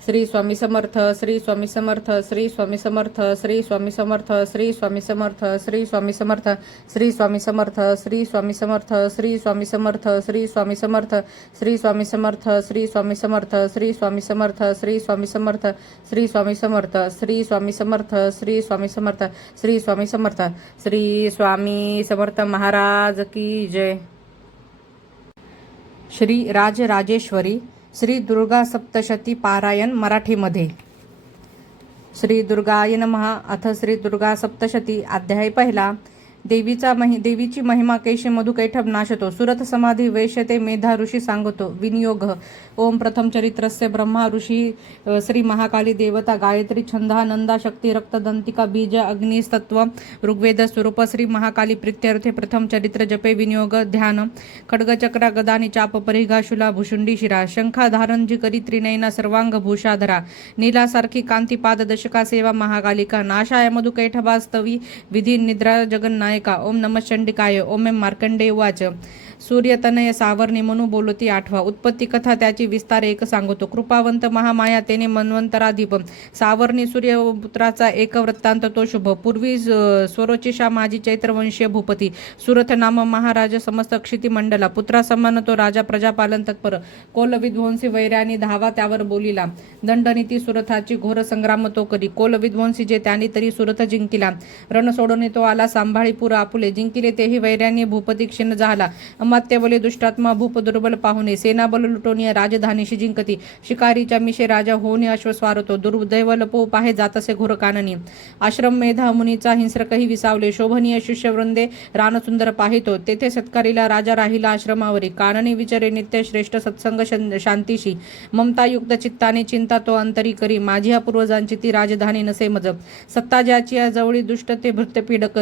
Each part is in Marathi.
श्री स्वामी समर्थ, श्री स्वामी समर्थ, श्री स्वामी समर्थ, श्री स्वामी समर्थ, श्री स्वामी समर्थ, श्री स्वामी समर्थ, श्री स्वामी समर्थ, श्री स्वामी समर्थ, श्री स्वामी समर्थ, श्री स्वामी समर्थ, श्री स्वामी समर्थ, श्री स्वामी समर्थ, श्री स्वामी समर्थ, श्री स्वामी समर्थ, श्री स्वामी समर्थ, श्री स्वामी समर्थ, श्री स्वामी समर्थ, श्री स्वामी समर्थ, श्री स्वामी समर्थ महाराज की जय. श्री राजराजेश्वरी श्री दुर्गा सप्तशती पारायण मराठीमध्ये. श्री दुर्गाय नमः. अथ श्री दुर्गा सप्तशती. अध्याय पहिला. देवीची महिमा कैशी मधुकैठभ नाशतो. सुरथ समाधी वैश्यते मेधा ऋषी सांगतो. विनियोग. ओम प्रथम चरित्रस्य ब्रह्मा ऋषी श्री महाकाली देवता गायत्री छंदा नंदा शक्ती रक्तदंतिका बीज अग्निस्तत्व ऋग्वेद स्वरूप श्री महाकाली प्रीत्यर्थे प्रथम चरित्र जपे विनियोग ध्यान. खड्गचक्रा गदानी चाप परिघा शुला भुषुंडी शिरा शंखा धारण जी करी त्रिनयना सर्वांग भूषाधरा नीलासारखी कांती पाद दशका सेवा महाकालिका नाशाय मधुकैठभास्तवी विधी निद्रा जगन्नाय. ओम नमः चंडिकाय. ओम मार्कंडेय उवाच. सूर्यतनय सावर्णी म्हणू बोलती आठवा. उत्पत्ती कथा त्याची विस्तार एक सांगतो. कृपावंत महामाया तेने मन्वंतराधीप सावर्णी सूर्यपुत्राचा एक वृत्तांत तो शुभ. पूर्वी स्वरोचिषा माझी चैत्रवंशीय भूपती सुरथ नाम महाराज समस्त क्षिती मंडला पुत्रा समान तो राजा प्रजापालन तत्पर कोल विध्वंसी वैर्यानी धावा त्यावर बोलिला. दंडनीती सुरथाची घोर संग्राम तो करी कोल विध्वंसी जे त्यांनी तरी सुरथ जिंकिला. रण सोडून तो आला सांभाळी पुर आपुले जिंकिले तेही वैर्यानी भूपती क्षीण झाला. अमात्य बले दुष्टात्मा भूप दुर्बल पाहुणे सेनाबल लुटोनिया राजधानीशी जिंकती शिकारीच्या मिशे राजा होणे अश्वस्वारतो दुर्दैव लपो पाहे जातसे घोर काननी. आश्रम मेधा मुनीचा हिंस्रकही विसावले शोभनीय शिष्यवृंदे रानसुंदर पाहितो तेथे सत्कारीला राजा राहिला आश्रमावरी. काननी विचारे नित्य श्रेष्ठ सत्संग शांतीशी ममतायुक्त चित्ताने चिंता तो अंतरी करी. माझी पूर्वजांची ती राजधानी नसे मज सत्ता ज्याची या जवळी दुष्ट ते भृत्यपीडक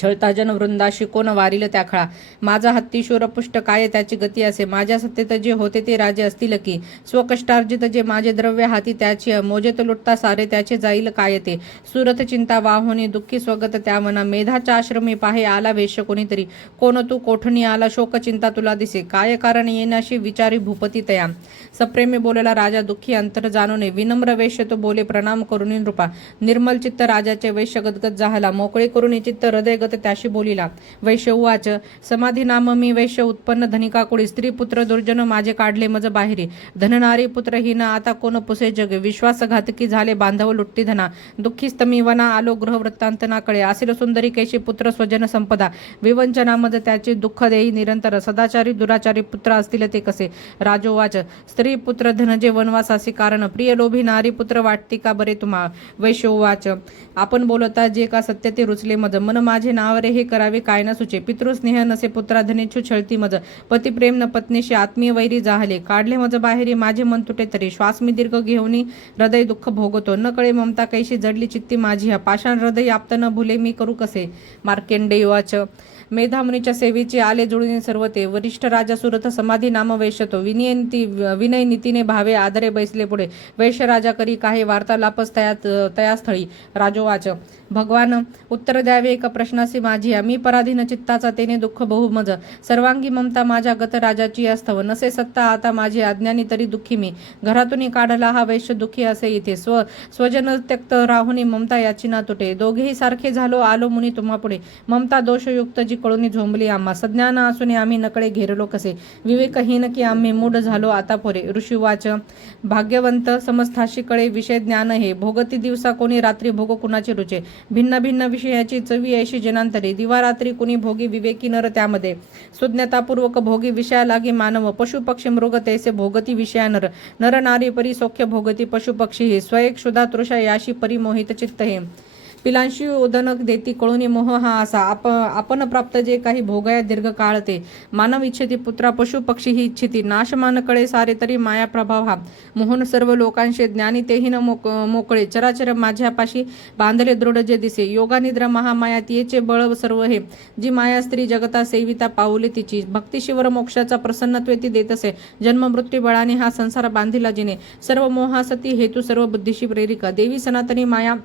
छळता जन वृंदाशी कोण वारिल त्या खळा. माझा हत्ती शूरपुष्ट काय त्याची गती असे माझ्या सत्तेत जे होते ते राजे असतील की. स्वकष्टार्जित जे माझे द्रव्य हाती त्याची मोजेत लुटता सारे त्याचे जाईल काय ते. सुरथ चिंता वाहुनी दुःखी स्वगत त्या मना मेधाच्या आश्रमी पाहे आला वेश्य कोणीतरी. कोण तू कोठणी आला शोक चिंता तुला दिसे काय कारण येण्याशी विचारी भूपती तया. सप्रेमी बोलला राजा दुःखी अंतर जाणूने विनम्र वेश्य तो बोले प्रणाम करुणी नृपा. निर्मल चित्त राजाचे वैश्य गदगद झाला मोकळे करुणी चित्त हृदय त्याशी बोलिला. वैश्य उवाच. समाधी नाम मी वैश्य उत्पन्न धनिका कुळी स्त्री पुत्र दुर्जन माझे काढले मज बाहेरी. धननारी पुत्रहीन आता कोण पुसे जग विश्वासघातकी झाले बांधव लुट्टी धना. दुःखी स्तमी वना आलो गृह वृत्तांत ना कळे असिल सुंदरी कैशी पुत्र स्वजन संपदा. विवंचना मज त्याचे दुःख देई निरंतर सदाचारी दुराचारी पुत्र असतील ते कसे. राजोवाच. स्त्री पुत्र धनजे वनवासासी कारण प्रिय लोभी नारी पुत्र वाटती का बरे तुम्हा. वैश्य उवाच. आपण बोलता जे का सत्य ते रुचले मज मन माझे नावरे हे करावे काय न सुचे. पितृस्नेह नसे पुत्राधनेच्छु छळती मज पती प्रेम न पत्नीशी आत्मीय वैरी जाहले. काढले मज बाहेरी माझे मन तुटे तरी श्वास मी दीर्घ घेऊनी हृदय दुःख भोगतो. न कळे ममता कैशी जडली चित्ती माझी हा पाषाण हृदय आप्त न भुले मी करू कसे. मार्केंडेय उवाच. मेधामुनीच्या सेवेची आले जुळून सर्व ते वरिष्ठ राजा सुरथ समाधी नाम वैश्यतो. विनय नीतीने भावे आदरे बैसले पुढे. वैश्य राजा करी काही वार्तालापस तयास्थळी. राजोवाच. भगवान उत्तर द्यावे एका प्रश्नासी माझी मी पराधीन चित्ताचा तेने दुःख बहुमज. सर्वांगी ममता माझ्या गत राजाची अस्थव नसे सत्ता आता माझी अज्ञानी तरी दुःखी मी. घरातून काढला हा वैश्य दुःखी असे इथे स्वजन त्यक्त राहुनी ममता याची ना तुटे. दोघेही सारखे झालो आलो मुनी तुम्हा पुढे. ममता दोषयुक्त जी कळून झोंबली आम्हा. सज्ञान असून आम्ही नकळे घेरलो कसे. विवेकहीन की आम्ही मूढ झालो आता पोरे. ऋषी वाच. भाग्यवंत समस्थाशी कळे विषय ज्ञान हे. भोगती दिवसा कोणी रात्री भोग कुणाचे रुचे. भिन्न भिन्न विषयाची चवी ऐशी जनांतरे. दिवारात्री कुणी भोगी विवेकी नर त्यामध्ये. सुज्ञतापूर्वक भोगी विषया लागी मानव. पशु पक्षी मृग तैसे भोगती विषया नर. नर नारी परी सौख्य भोगती पशु पक्षी हे. स्वयं क्षुधा तृषा याशी परिमोहित चित्त हे. पिलांशी उदनक देती कळूनी मोह हा असा. आपण प्राप्त जे काही भोगया दीर्घ काळ ते. मानव इच्छिती पुत्रा पशु पक्षी ही इच्छिती. नाशमान कळे सारे तरी माया प्रभाव हा. मोहन सर्व लोकांशी ज्ञानी तेही न मोकळे. चराचर माझ्यापाशी बांधले दृढ जे दिसे. योगा निद्रा महामाया तियेचे बळ सर्व हे. जी माया स्त्री जगता सेविता पाऊले तिची. भक्तिशिवर मोक्षाचा प्रसन्नत्वे ती देत असे. जन्म मृत्यू बळाने हा संसार बांधिला जिने. सर्व मोहासती हेतू सर्व बुद्धीशी प्रेरिका. देवी सनातनी माया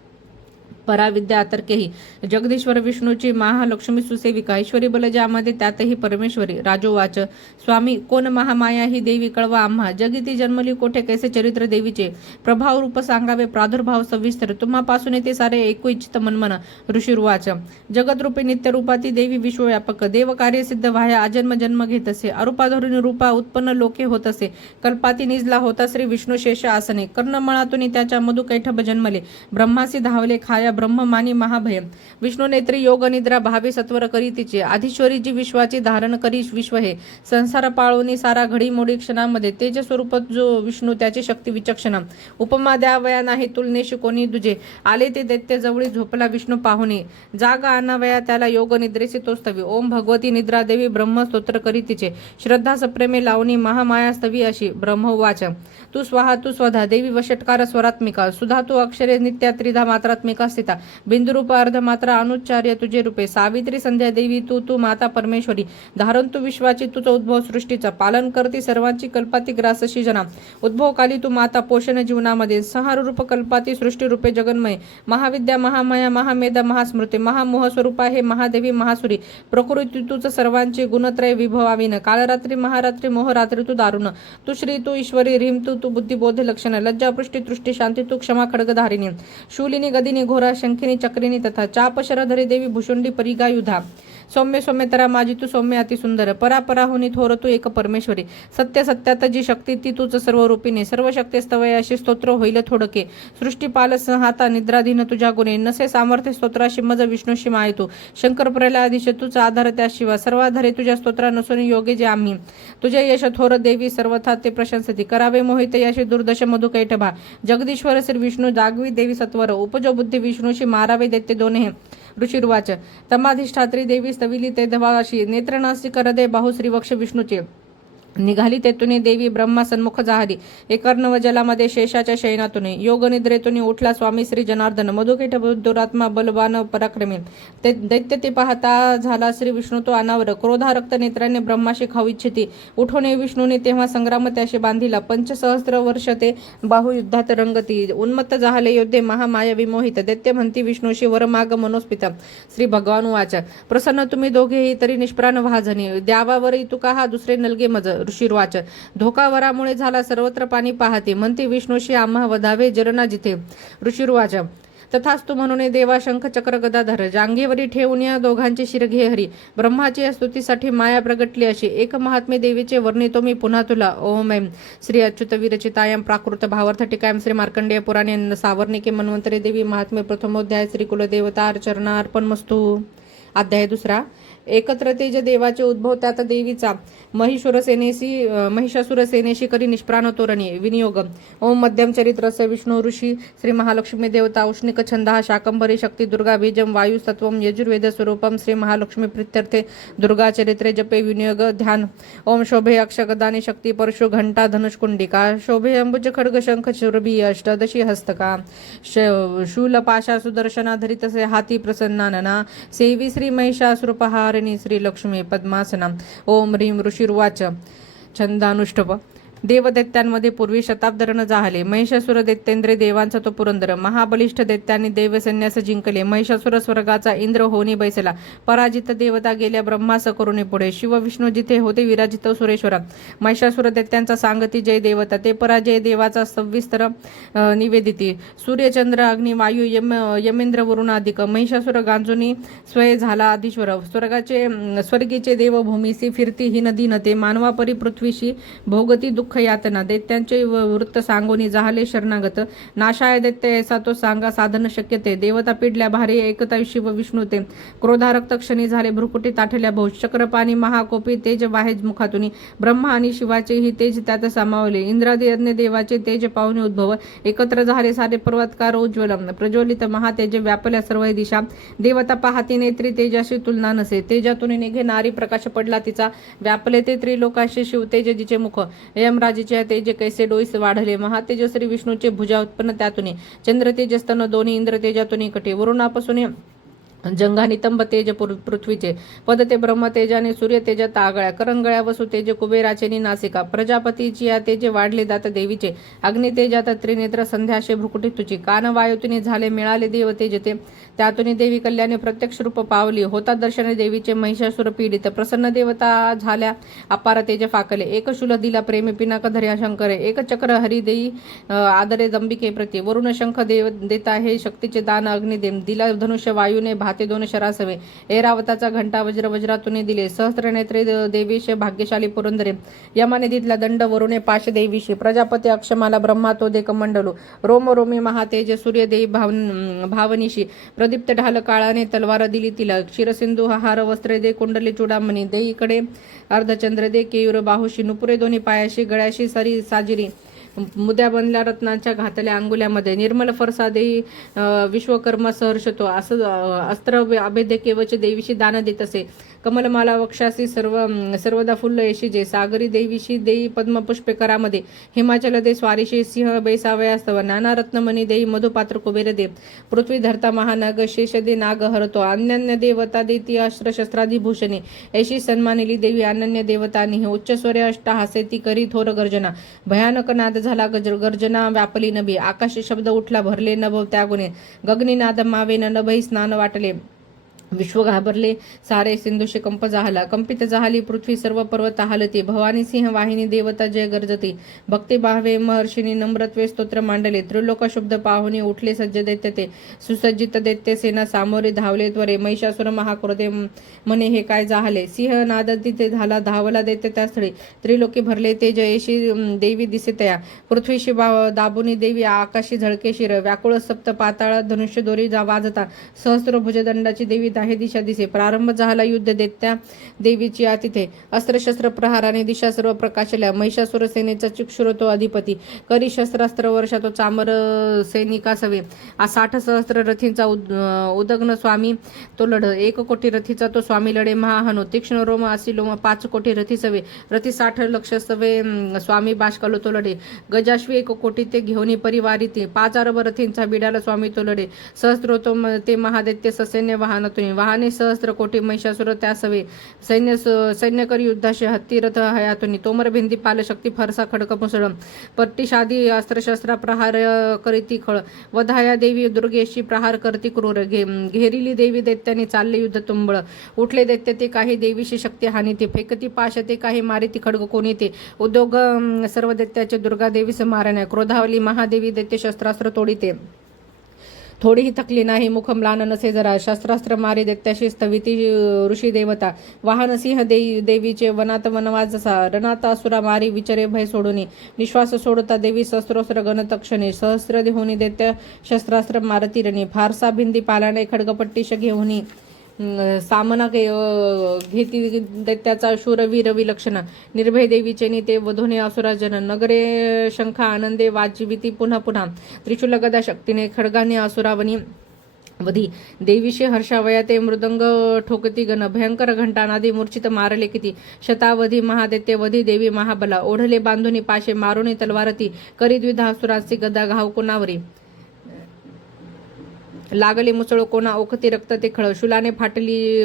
पराविद्या अतर्क्यही जगदीश्वर विष्णूची महालक्ष्मी सुसेविका ऐश्वरी बल ज्यामध्ये त्यातही परमेश्वरी. राजोवाच स्वामी कोण महामाया ही देवी कळवा आम्हा. जगिती जन्मली कोठे कैसे चरित्र देवीचे. प्रभाव रूप सांगावे प्रादुर्भाव सविस्तर. तुम्हापासून येते सारे ऐकू इच्छित मनमन. ऋषीर्वाच जगतरूपी नित्यरूपाती देवी विश्वव्यापक. देव कार्य सिद्ध व्हाया अजन्म जन्म घेत असे. अरूपाधरून रूपा उत्पन्न लोके होत असे. कल्पाती निजला होता श्री विष्णू शेष आसने. कर्णमळातून त्याच्या मधु कैठभ जन्मले. ब्रह्मासी धावले खाया ब्रह्ममानी महाभय. विष्णू नेत्री योग निद्रा भावे सत्वर करी तिचे. आधीश्वरी जी विश्वाची धारण करी विश्व हे. संसार पाळोनी सारा घडी मोडी क्षणामध्ये. तेज स्वरूप जो विष्णू त्याची शक्ती विचक्षणा. उपमा द्यावया नाही तुलनेशी कोणी दुजे. आले ते दैत्य जवळी झोपला विष्णू पाहुणे. जाग आणावया त्याला योग निद्रेसी तोस्तवी. ओम भगवती निद्रा देवी ब्रह्म स्तोत्र करी तिचे. श्रद्धा सप्रेमे लावणी महामाया स्तवी अशी. ब्रह्मवाच तू स्वाहा तू स्वधा देवी वषटकार स्वरात्मिका. सुधा तू अक्षरे नित्या त्रिधा मात्रात्मिका स्थिता. बिंदुरूप अर्धमात्रा अनुच्चार्य तुझे रूपे. सावित्री संध्या देवी तू तू माता परमेश्वरी. धारण तू विश्वाची तुझा उद्भव सृष्टीचा. पालन करती सर्वांची कल्पाती ग्रासशी जना. उद्भव काली तू माता पोषण जीवनामध्ये. संहार रूप कल्पाती सृष्टी रूपे जगन्मय. महाविद्या महामाया महामेधा महास्मृती. महामोह स्वरूपा हे महादेवी महासुरी. प्रकृती तुझ सर्वांची गुणत्रय विभवाविन. कालरात्री महारात्री मोहरात्री तू दारुण. तू श्री तू ईश्वरी ह्रीम तू तू बुद्धी बोध लक्षण. लज्जा पृष्टी तृष्टी शांती तू क्षमा खड्गधारिणी. शूलिनी गदिनी घोरा शंखिनी चक्रिनी तथा. चाप शरधरी देवी भुषुंडी परिगायुधा. सौम्य सौम्यतरा माझी तू सौम्य अतिसुंदर. परापराहुनी थोर तू एक परमेश्वरी. सत्य सत्यात जी शक्ती ती तूच सर्व रूपिणे. सर्व शक्ती स्तवय अशी स्तोत्र होईल थोडके. सृष्टी पाल संहाता निद्राधीन तुझ्या गुणे. नसे सामर्थ्य स्तोत्राशी मज विष्णूशी माय तू. शंकर प्रलयाधीश तुझा आधार त्या शिवा. सर्वाधारे तुझ्या स्तोत्रा नसून योगे जे आम्ही. तुझे यश थोर देवी सर्वथा ते प्रशंसती. करावे मोहित याशी दुर्दश मधु कैटभा. जगदीश्वर श्री विष्णू जागवी देवी सत्वर. उपजो बुद्धी विष्णूशी मारावे दैत्य दोन्हे. ऋषीर्वाच तमाधिष्ठात्री देवी स्तविली ते धवाशी. नेत्रनासी करदे बाहू श्रीवक्ष विष्णूचे. निघाली तेतुनी देवी ब्रह्मा सन्मुख जाहली. एकर्णव जलामध्ये शेषाच्या शयनातून. योग निद्रेतून उठला स्वामी श्री जनार्दन. मधुकेठ दुरात्मा बलवान पराक्रमी. ते दैत्य ते पाहता झाला श्री विष्णू तो अनावर. क्रोधारक्त नेत्राने ब्रह्माशी खाऊ इच्छिती. उठोने विष्णूने तेव्हा संग्राम त्याशी बांधिला. 5,000 वर्ष ते बाहू युद्धात रंगती. उन्मत्त जाहले योद्धे महामाया विमोहित. दैत्य म्हणती विष्णूशी वरमाग मनोस्पिता. श्री भगवान वाच प्रसन्न तुम्ही दोघेही तरी निष्प्राण व्हाजनी. द्यावावरही तुका हा दुसरे नलगे मज. ऋषीर्वाच धोकावरामुळे झाला सर्वत्र पाणी पाहते. म्हणते विष्णूशी आम्हा वधावे जरणा जिथे. ऋषीर्वाच तथास्तु म्हणून देवा शंख चक्र गदाधर. जांघेवरी ठेवून या दोघांचे शिर घे हरी. ब्रह्माची स्तुतीसाठी माया प्रगटली अशी. एक महात्मे देवीचे वर्णितो मी पुन्हा तुला. ओम ऐं श्री अच्युत विरचितायां प्राकृत भावार्थ टीकायां श्री मार्कंडेय पुराणे सावर्णिके मन्वंतरे देवी महात्मे प्रथमोध्याय श्री कुलदेवता चरणार्पणमस्तु. अध्याय दुसरा. एकत्र तेज देवाचे उद्भव त्यात देवीचा. महिषासुर सेनेशी करी निष्प्राण तोरणी विनियोग. ओम मध्यम चरित्रस्य विष्णू ऋषी श्री महालक्ष्मी देवता. उष्णिक छंदः शाकंभरी शक्ती दुर्गा बीजम वायुस्तत्वम यजुर्वेद स्वरूपम श्री महालक्ष्मी प्रीत्यर्थे दुर्गा चरित्रे जपे विनियोग ध्यान. ओम शोभे अक्षगदानी शक्ती परशु घंटा धनुष्कुंडिका. शोभे अंबुज खड्ग शंख शुरभी अष्टादशी हस्तका. शूल पाशा सुदर्शना धरितसे हाती प्रसन्नानना. सेवी श्री महिषासुरपहार श्री लक्ष्मी पद्मासना. ओम ह्रीं ऋषीर्वाच छंदानुष्ठव. देवदैत्यांमध्ये पूर्वी शताब्दरण जाहले. महिषासुर दैत्येंद्रे देवांचा तो पुरंदर. महाबलिष्ठ दैत्यांनी देवसैन्यास जिंकले. महिषासुर स्वर्गाचा इंद्र होऊन बैसला. पराजित देवता गेल्या ब्रह्मास करुणी पुढे. शिव विष्णू जिथे होते विराजित सुरेश्वरा. महिषासुर दैत्यांचा सांगती जय देवता. ते पराजय देवाचा सविस्तर निवेदिती. सूर्यचंद्र अग्नी वायू यमेंद्र वरुणाधिक. महिषासुर गांजूनी स्वय झाला अधीश्वर. स्वर्गीचे देव भूमीसी फिरती ही नदी नते. मानवापरी पृथ्वीशी भोगती दुःख यातना. दैत्यांचे वृत्त सांगोनी जाहले शरणागत. नाशाय दैत्य ऐसा तो सांगा साधन शक्य ते. देवता पिडल्या भारी ऐकता शिव विष्णू ते. क्रोधारक्त क्षणी झाले भ्रुकुटी ताठल्या भोज. चक्रपाणी महाकोपी तेज वाहेज मुखातून. ब्रह्मा आणि शिवाचेही तेज त्यात सामावले. इंद्रादी अन्य देवाचे तेज पाहुणे उद्भव. एकत्र झाले सारे पर्वतकार उज्ज्वल. प्रज्वलित महातेज व्यापल्या सर्व दिशा. देवता पाहती नेत्री तेजाशी तुलना नसे. तेजातून निघेणारी प्रकाश पडला तिचा. व्यापले ते त्रिलोकाशी शिवतेज जिचे मुख. यमराजेचे तेज कैसे डोईस वाढले. महातेज श्री विष्णूचे भुजा उत्पन्न त्यातून. चंद्र तेजस्तन दोन्ही इंद्र तेजातून कटे. वरुणापासून जंघा नितंब तेज पृथ्वीचे, पद ते ब्रह्म तेजाने, सूर्य तेज तागळ्या, करंगळ्या वसु तेज कुबेराचे नासिका, प्रजापतीची या तेजे वाढले दात देवीचे, अग्नि तेजात त्रिनेत्र संध्याशे भ्रुकुटी तुझी, कान वायुतुनी झाले मिळाले देव तेज ते, त्यातुनी देवी कल्याणे प्रत्यक्ष रूप पावली, होता दर्शन देवीचे महिषासुर पीडित, प्रसन्न देवता झाल्या अपार तेज फाकले, एक शूल दिला प्रेमी पिनाक धर्या शंकरे, एक चक्र हरी देई आदरे दंबिके प्रती, वरुण शंख देव देता हे शक्तीचे दान अग्निदेव, दिला धनुष्य वायूने भाते दोन शरासवे, ऐरावताचा घंटा वज्र वज्रातुने दिले, सहस्त्र नेत्रे देवीशे भाग्यशाली पुरंदरे, यमाने दिला दंड वरुणे पाश देवीशी, प्रजापती अक्षमाला ब्रह्मा तो दे कमंडलू, रोम रोमी महातेज सूर्य देई भावनिशी, प्रदीप्त ढाल काळाने तलवार दिली तिला, क्षीरसिंधू हार वस्त्रे दे कुंडली चूडामणी, देईकडे अर्धचंद्र दे केयूर बाहुशी, नुपुरे दोन्ही पायाशी, गळ्याशी सरी साजिरी, मुद्या बनल्या रत्नांच्या घातल्या अंगुल्यामध्ये, निर्मल फरसा देई विश्वकर्मा सहर्षतो, असं अस्त्र अभेद्य केवच देवीशी दान देत असे, कमलमाला वक्षासी सर्वदा फुल्ल येशीजे, सागरी देवीशी देई पद्मपुष्पे करामध्ये, हिमाचल दे स्वारीशी सिंह बैसावयास्तव, नाना रत्नमणी देई मधुपात्र कुबेर दे, पृथ्वी धरता महानाग शेष दे नाग हरतो, अन्यन्य देवता देती अस्त्र शस्त्रादी भूषणे, ऐशी सन्मानिली देवी अनन्य देवतानी, उच्च स्वर अष्टहासे ती करी थोर गर्जना, भयानक नाद झाला गर्जना व्यापली नभी, आकाश शब्द उठला भरले नभ त्यागुने, गगनी नाद मावेन नभई स्नान वाटले, विश्व घाबरले सारे, सिंधुशी कंप जाहला, कंपित जाहली पृथ्वी सर्व पर्वत हालती, भवानी सिंह वाहिनी देवता जय गर्जती, भक्ती बाहवे महर्षिनी नम्रत्वे स्तोत्र मांडले, त्रिलोक शुद्ध पाहुनी उठले सज्ज दैत्य ते, सुसज्जित दैत्य सेना सामोरे धावले त्वरे, महिषासुर महाक्रोधे मने हे काय जाहले, सिंह नाद तिथे झाला धावला दैत्य त्या स्थळी, त्रिलोकी भरले ते जयशी देवी दिसे तया, पृथ्वीशी दाबुनी देवी आकाशी झळके शिर, व्याकुळ सप्त पाताळ धनुष्य दोरी वाजता, सहस्र भुजदंडाची देवी आहे दिशा दिसे, प्रारंभ झाला युद्ध देत्या देवीची या तिथे, अस्त्रशस्त्र प्रहाराने दिशा सर्व प्रकाशल्या, महिषासुर सेनेचा चिक्षुर तो अधिपती, करी शस्त्रास्त्र वर्षा तो चामर सैनिका सवे, 60 सहस्त्र रथींचा उदग्न स्वामी तो लढ, 1 कोटी रथीचा तो स्वामी लढे महाहनो, तीक्ष्ण रोम असी लोम 5 कोटी रथी सवे, रथी 60 लक्ष सवे स्वामी बाष्कलो तो लढे, गजाश्वी 1 कोटी ते घेऊनी परिवारी ते, 5 अरब रथींचा बिडाला स्वामी तो लढे, सहस्त्र तो ते महादैत्य ससैन्य वाहनातून, वाहने सहस्त्र कोटी महिषासुर त्या सवे, सैन्यकर युद्धाशी हत्ती रथ हयातुनी, तोमर भिंदी पाल शक्ती फरसा खडक मुसळ, पट्टीशादी अस्त्रशस्त्र प्रहार करीती खळ, वधाया देवी दुर्गेशी प्रहार करती क्रूर, घेरिली देवी दैत्याने चालले युद्ध तुंबळ, उठले दैत्य ते काही देवीशी शक्ती हानी ते, फेकती पाश ते काही मारिती खडग कोणी ते, उद्योग सर्व दैत्याचे दुर्गा देवीस मारण्या, क्रोधावली महादेवी दैत्य शस्त्रास्त्र तोडीते, थोडीही थकली नाही मुख म्लान नसे जरा, शस्त्रास्त्र मारी दैत्याशी स्थविती ऋषी देवता, वाहन सिंह देवीचे वनात वनवास जसा, रणात असुरा मारी विचरे भय सोडून, निश्वास सोडता देवी शस्त्रोस्त्र गणतक्षणे, सहस्र देहुनी दैत्य शस्त्रास्त्र मारती रणी, फारसा भिंदी पालाने खडगपट्टीश घेऊनी, सामना घेती दैत्याचा शूरवीर विलक्षण, निर्भय देवीचे नि ते वधूने असुराजन, नगरे शंखा आनंदे वाजविती पुन्हा पुन्हा, त्रिशूल गदा शक्तीने खडगाने असुरावनी वधी, देवीशी हर्षावयाते मृदंग ठोकती गण, भयंकर घंटानादी मूर्छित मारले किती, शतावधी महादैत्य वधी देवी महाबला, ओढले बांधुनी पाशे मारुनी तलवारती, करी द्विधा असुरांची गदा घाव कोणावरी, लागले मुसळ कोणा ओखती रक्त ते खळ, शुलाने फाटली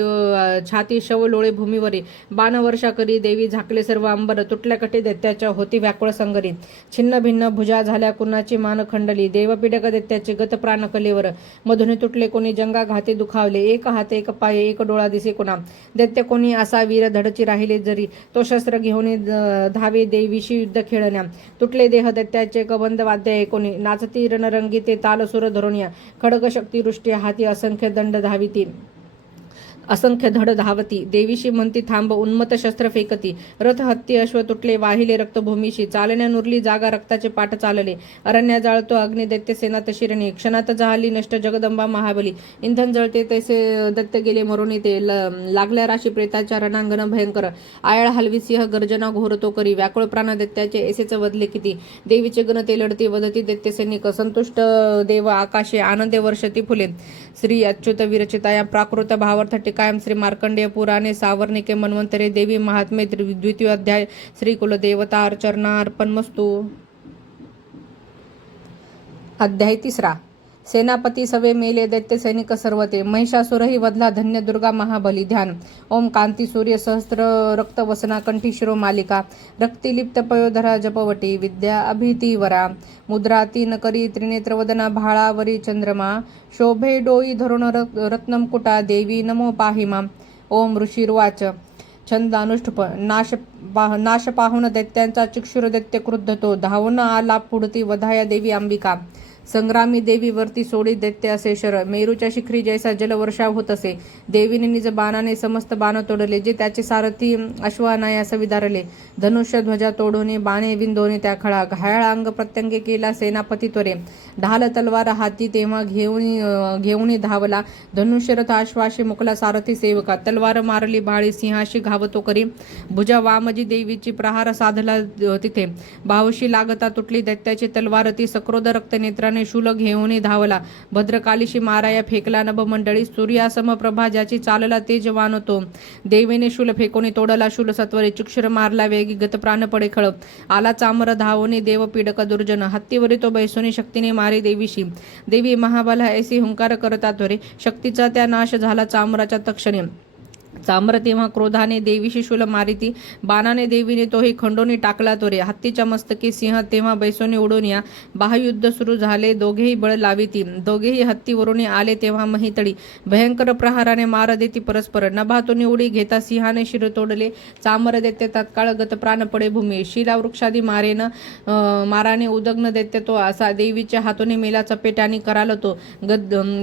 छाती शव लोळे भूमीवरी, बाणवर्षा करी देवी झाकले सर्व अंबर, तुटल्या कटी दैत्याच्या होती व्याकुळ संगरी, छिन्न भिन्न भुजा झाल्या कुणाची मान खंडली, देवपीडक दैत्याचे गत प्राण कलेवर, मधुने तुटले कोणी जंगा घाते दुखावले, 1 हात 1 पाय 1 डोळा दिसे कोणा, दैत्य कोणी असा वीर धडची राहिले जरी, तो शस्त्र घेऊन धावे देवीशी युद्ध खेळण्या, तुटले देह दैत्याचे कबंद वाद्य कोणी, नाचती रणरंगी ते ताल सुर धरुनिया, खडग वृष्टी हाती असंख्य दंड धाविती, असंख्य धड धावती, देवीशी म्हणती थांब उन्मत शस्त्र फेकती, रथ हत्ती अश्व तुटले वाहिले रक्तभूमीशी, चालण्या नुरली जागा रक्ताचे पाठ चालले, अरण्या जाळतो अग्नि दैत्य सेना तशी रणी, क्षणात जाहली नष्ट जगदंबा महाबली, इंधन जळते तैसे दैत्य गेले मरुनी ते, लागल्या राशी प्रेताच्या रणांगण भयंकर, आयाळ हलवी सिंह गर्जना घोरतो करी, व्याकुळ प्राण दैत्याचे ऐसेच वदले किती, देवीचे गण ते लढती वदती दैत्य सैनिक, संतुष्ट देव आकाशे आनंदे वर्षती फुले, श्री अच्युत विरचिता या प्राकृत भावार्थ कायम श्री मार्कंडेय पुराणे सावर्णिके मन्वंतरे देवी महात्मे द्वितीय अध्याय श्री कुलदेवता अर्चनार्पणमस्तु. अध्याय 3. सेनापती सवे मेले दैत्य सैनिक सर्व ते, महिषासुरही वधला धन्य दुर्गा महाबली ध्यान. ओम कांती सूर्य सहस्त्र रक्त वसना कंठी शिरो मालिका, रक्तिलिप्त पयोधरा जपवटी विद्या अभिती वरा, मुद्रा तीन करी त्रिनेत्र वदना भाळावरी चंद्रमा, शोभे डोई धरुण रत्नमकुटा देवी नमो पाहिमा. ओम ऋषिर्वाच छंद अनुष्ठुप, नाश पाहून दैत्यांचा चिक्षुर दैत्य क्रुद्ध तो, धावून आला पुढती वधाया देवी अंबिका. संग्रामी देवी वरती सोडी दैत्य असे शर, मेरूच्या शिखरी जैसा जलवर्षाव होत असे. देवीने निज बाणाने समस्त बाण तोडले, जे त्याचे सारथी अश्वानायास विदारले. धनुष्य ध्वजा तोडून बाणे विंदोने त्या खळा, घायाळ अंग प्रत्यंगे केला सेनापती त्वरे. ढाल तलवार हाती तेव्हा घेऊन धावला, धनुष्यरथ आश्वाशी मुकला सारथी सेवका. तलवार मारली भाळी सिंहाशी घावतो करी, भुजा वामजी देवीची प्रहार साधला तिथे. बाहुशी लागता तुटली दैत्याची तलवार, ती सक्रोध रक्त नेत्राने शूल घेऊन धावला. भद्रकालीशी माराया फेकला नभमंडळी, सूर्यासम प्रभा ज्याची चालला तेजवान तो. देवीने शूल फेकोनी तोडला शूल सत्वरे, चिक्षुर मारला वेगी गत प्राण पडे खळ. आला चामर धावोनी देव पीडक दुर्जन, हत्तीवरी तो बैसोनी शक्तीने मारे देवीशी. देवी महाबला ऐसी हुंकार करता त्वरे, शक्तीचा त्या नाश झाला चामराच्या तक्षणे. चामर तेव्हा क्रोधाने देवीशी शूल मारिती, बाणाने देवीने तोही खंडोनी टाकला त्वरे. हत्तीच्या मस्तकी सिंह तेव्हा बैसोनी उडून या, बाहुयुद्ध सुरू झाले दोघेही बळ लाविती. दोघेही हत्तीवरून आले तेव्हा महितडी, भयंकर प्रहाराने मार देती परस्पर. नभातून उडी घेता सिंहाने शिर तोडले, चामर दैत्य तात्काळ गत प्राण पडे भूमी. शिला वृक्षादी माराने उदग्न दैत्य तो असा, देवीच्या हातून मेला चपेटानी कराल तो.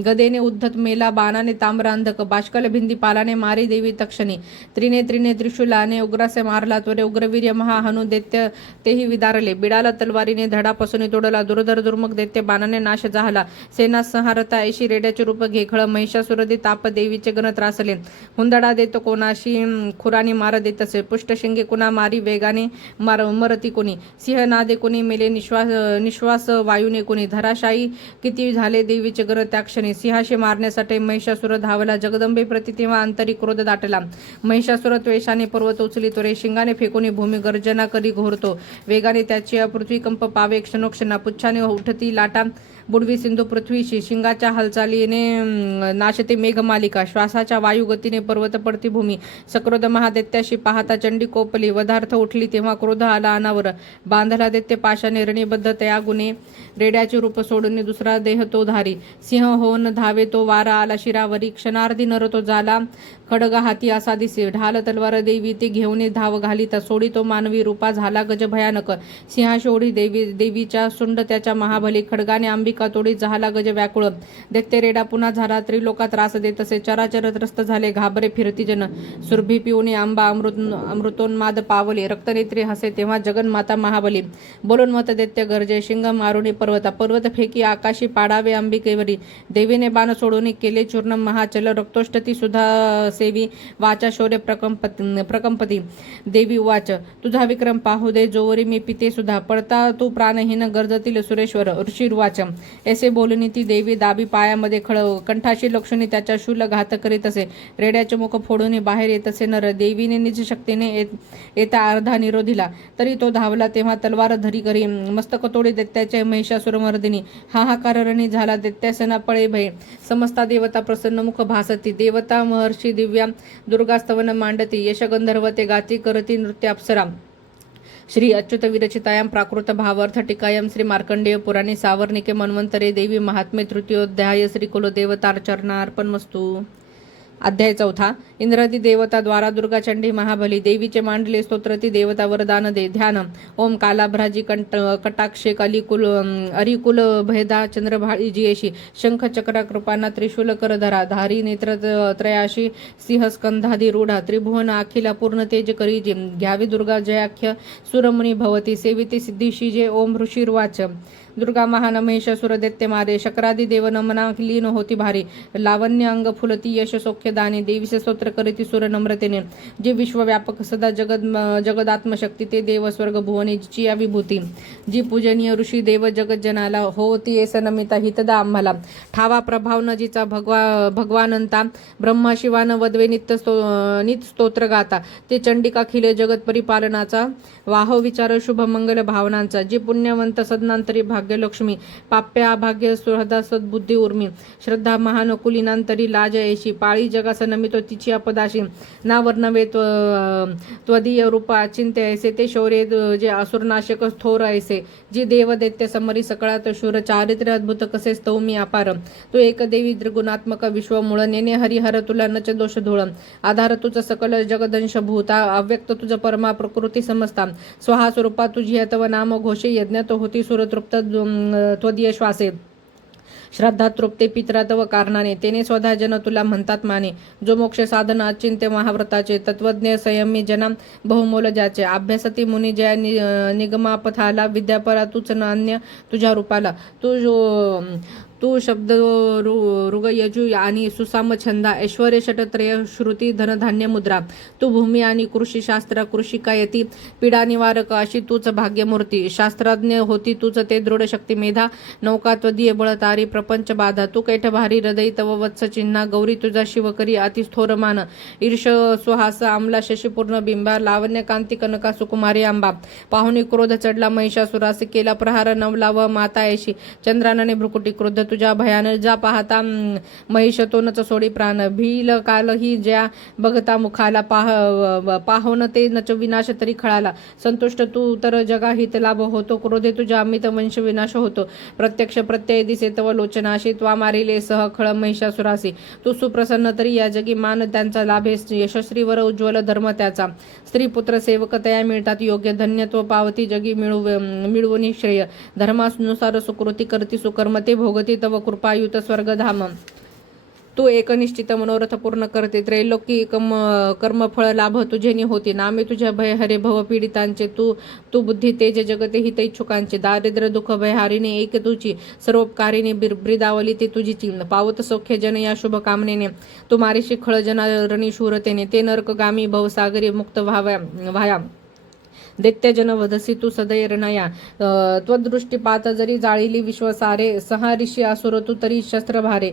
गदेने उद्धत मेला बाणाने ताम्रांधक, बाष्कल भिंदी पालाने मारी देवी तक्षणी. त्रिनेत्रीने त्रिशूलाने उग्रासे मारला त्वरे, उग्रवीर्य महाहनु दैत्य तेही विदारले. बिडाला तलवारीने धडापासून तोडला, दुर्धर दुर्मक दैत्य बाणाने नाश झाला. सेना संहारता ऐशी रेड्याचे रूप घे खळ, महिषासुरदी ताप देवीचे गण त्रासले. हुंदडा देत कोणाशी खुरानी मार देत असे, पुष्टशिंगे कुणा मारी वेगाने मरती कोणी. सिंह नादे कोणी मेले निश्वास वायूने कोणी. धराशायी किती झाले देवीचे गण त्या क्षणी. सिंहाशी मारण्यासाठी महिषासुर धावला, जगदंबे प्रति तेव्हा अंतरी क्रोध दाटला. महिषासुर त्वेषाने पर्वत उचली त्वरे, शिंगाने फेकून भूमी गर्जना करी घोरतो. वेगाने त्याची पृथ्वी कंप पावे क्षणोक्षणा, पुच्छाने उठती लाटा बुडवी सिंधू पृथ्वीशी. शिंगाच्या हालचालीने नाशते मेघमालिका, श्वासाच्या वायुगतीने पर्वत पडती भूमी. सक्रोध महादैत्याशी पाहता चंडी कोपली, वधार्थ उठली तेव्हा क्रोध आला अनावर. बांधला दैत्य पाशाने रणीबद्ध तयागुने, रेड्याचे रूप सोडून दुसरा देह तो धारी. सिंह होऊन धावे तो वारा आला शिरावरी, क्षणार्धी नर तो झाला खडग हाती असा दिसे. ढाल तलवार देवी ते घेऊन धाव घालिता, सोडी तो मानवी रूपा झाला गज भयानक. सिंहाशोडी देवीच्या सुंड त्याच्या महाबली, खडगाने अंबिका तोडी झाला गज व्याकुळ. दैत्य रेडा पुन्हा झाला त्रिलोका त्रास देत असे, चराचर त्रस्त झाले घाबरे फिरती जन. सुरभी पिऊने आंबा अमृतोन्माद पावले, रक्तनेत्री हसे तेव्हा जगन्माता महाबली. बोलून मत दैत्य गर्जे, शिंग मारुनी पर्वत फेकी आकाशी पाडावे अंबिकेवरी. देवीने बाण सोडून केले चूर्ण महाचल, रक्तोष्टती सुधा सेवी वाचा शौर्य प्रकंपती. देवी वाच तुझा विक्रम पाहू दे, जोवरी मी पिते सुधा, पडता तू प्राणहीन गर्जतील सुरेश्वर. ऋषिर्वाच ऐसे बोलून ती देवी दाबी पायामध्ये कंठाशी लक्ष्मी त्याच्या शूल घात करीत असे. रेड्याचे मुख फोडून बाहेर येत असे नर. देवीने निज शक्तीने येता अर्धा निरोधिला, तरी तो धावला तेव्हा तलवार धरी करी. मस्तक तोडी दैत्याच्या महिषासुरमर्दिनी, हाहाकार रणी झाला दैत्यासना पळे भय. समस्ता देवता प्रसन्न मुख भासती, देवता महर्षी दिव्या दुर्गास्तवन मांडती. यशगंधर्व ते गाती करती नृत्य अप्सरा. श्री अच्युत विरचितायां प्राकृत भावार्थ टीकायां श्री मार्कंडेय पुराणे सावर्णिके मन्वंतरे देवी महात्म्ये तृतीयोध्याय. श्री कुलदेवतार्चनार्पणमस्तु. अध्याय 4. इंद्रादी देवता द्वारा दुर्गा चंडी महाबली, देवीचे मांडले स्तोत्र ती देवता वरदान दे. ध्यान. ओम कालाभ्राजी कटाक्षे अरिकुल भयदा चंद्रभाळी जियेशी, शंख चक्र कृपाना त्रिशूल करधरा, धारी नेत्र त्रयाशी सिंहस्कंधादी रूढा, त्रिभुवन अखिला पूर्ण तेज करीजी, घ्यावी दुर्गा जयाख्य सुरमुनी भवती, सेविती सिद्धीशी जे. ओम ऋषिर्वाच दुर्गा महान महिषासुर दैत्य मारे, शक्रादी देव नमना लीन होती भारी, लावण्य अंग फुलती यश सौख्य दाने, देवीचे स्तोत्र करीती सुर नम्रतेने, जे विश्वव्यापक सदा जगदात्मशक्ती, ते देव स्वर्ग भुवने जिची या विभूती, जी पूजनीय ऋषी देव जगत जनाला, होती येस नमिता हितदा आम्हाला, ठावा प्रभाव न जिचा भगवानंता, ब्रह्मा शिवान वदवे नित स्तोत्र गाता, ते चंडिका खिले जगत परिपालनाचा, वाहो विचार शुभ मंगल भावनांचा, जी पुण्यवंत सदनांतरी भाग्य भाग्यलक्ष्मी पाप्य अभाग्य सुहृदा सद्बुद्धी उर्मी श्रद्धा महान कुलीनांतरी लाज ऐशी पाळी जगास नमितो तिची अपदाशी नावर्णवे त्वदीय रूपा अचिंत्य ऐसे ते शौर्य जे असुरनाशक थोर ऐसे जी देव दैत्य समरी सकळात शूर चारित्र्य अद्भुत कसे स्तौमी अपार तू एक देवी त्रिगुणात्मक विश्वमूळ नेने हरिहर तुला नच दोष धूळ आधार तुझ सकल जगदंश भूता अव्यक्त तुझ परमा प्रकृती समजता स्वहा स्वरूपा तुझी तव नाम घोषे यज्ञ तो होती सुरतृप्त त्वदीय श्वासे श्रद्धा तृप्ते पित्रा तव कारणाने तेने स्वधा जन तुला म्हणतात माने जो मोक्ष साधन अचिंत्य महाव्रताचे तत्वज्ञ संयमी जना बहुमोल ज्याचे अभ्यासती मुनी जया निगमापथाला विद्यापरा तूच अन्य तुझ्या रूपाला तू शब्द ऋग यजु आणि सुसाम छंदा ऐश्वर्य षटत्रय श्रुती धनधान्य मुद्रा तू भूमी आणि कृषी शास्त्र कृषिका यती पीडा निवारक अशी तूच भाग्यमूर्ती शास्त्रज्ञ होती तूच ते दृढ शक्ती मेधा नौका त्वदीय बळतारी प्रपंच बाधा तू कैठ भारी हृदय तव वत्स चिन्हा गौरी तुझा शिवकरी अतिस्थोर मान ईर्ष सुहास आमला शशीपूर्ण बिंबा लावण्य कांती कनका सुकुमारी आंबा पाहुणी क्रोध चढला महिषासुरासी केला प्रहार नवला व माता ऐशी चंद्रानने भ्रुकुटी क्रोध तुझ्या भयान जा पाहता महिष तोनच सोडी प्राण भील काल ही ज्या बघता मुखाला पाहोन ते नच विनाश तरी खळाला संतुष्ट तू तर जगा हित लाभ होतो क्रोधे तुझ्या अमित वंश विनाश होतो प्रत्यक्ष प्रत्यय दिसे तव लोचनाशी त्वा मारिले सह खळ महिषासुरासी तू सुप्रसन्न तरी या जगी मान त्यांचा लाभे यशस्वीवर उज्ज्वल धर्म त्याचा स्त्री पुत्र सेवक तया मिळतात योग्य धन्यत्व पावती जगी मिळवून श्रेय धर्मानुसार सुकृती करती सुकर्म ते भोगती तव कृपायुत स्वर्गधाम तू एकनिष्ठित मनोरथ पूर्ण करते त्रैलोकी कर्मफळ लाभ तुझेनी होती नामे तुझ्या भय हरे भव पीडितांचे तू बुद्धी तेज जगते हित इच्छुकांचे दारिद्र्य दुःख भयहारिणी एक तुझी सर्वोपकारिणी ब्रिदावली ते तुझीची पावत सौख्य जन या शुभ कामनेने तू मारीशी खळ जनारणी शूरतेने ते नरकगामी भवसागरी मुक्त व्हाया दैत्यजन वधसी तू सदैर नया त्वदृष्टीपात जरी जाळिली विश्वसारे सहारिषी असुर तू तरी शस्त्र भारे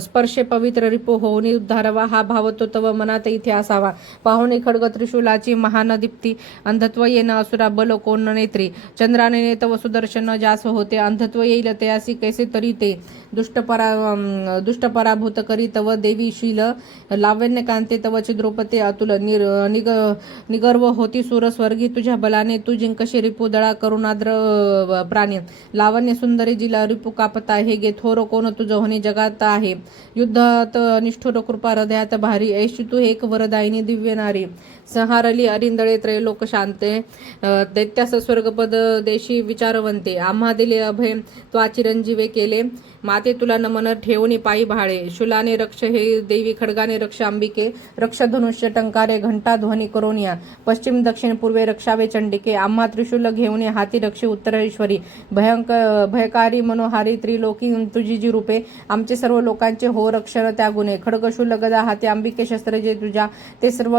स्पर्शे पवित्र रिपो होऊनी उद्धारवा हा भाव तो तव मनात इथे असावा पाहुणे खड्ग त्रिशूलाची महानदीप्ती अंधत्व येणं असुरा बल कोण नेत्री चंद्राने तव सुदर्शन जास होते अंधत्व येईल तयासी कैसे तरी ते दुष्ट पराभूत करी तव देवीशील लावण्य कांते तवचे द्रौपदे अतुल निगर्व होती सुर स्वर्गी तुझ्या बलाने तू जिंकशी रिपू दळा करुणाद्र प्राणी लावण्य सुंदरी जिला रिपू कापता हे गे थोर कोण तुझं होणे जगात आहे युद्धात निष्ठुर कृपा हृदयात भारी ऐशी तू एक वरदायिनी दिव्य नारी संहारली अरिंदळे त्रैलोक शांते दैत्यास स्वर्गपद देशी विचारवंते आम्हा दिले अभय त्वा चिरंजीवे केले माते तुला नमन ठेवणी पायी भाळे शुलाने रक्ष हे देवी खडगाने रक्ष अंबिके रक्ष धनुष्य टंकारे घंटा ध्वनी करोनिया पश्चिम दक्षिण पूर्वे रक्षावे चंडिके आम्हा त्रिशूल घेऊन हाती रक्षे उत्तरेश्वरी भयकारी मनोहारी त्रिलोकी तुझी जी रूपे आमचे सर्व लोकांचे हो रक्षण त्या गुणे खडगशूल गदा हाती अंबिके शस्त्र जे तुझ्या ते सर्व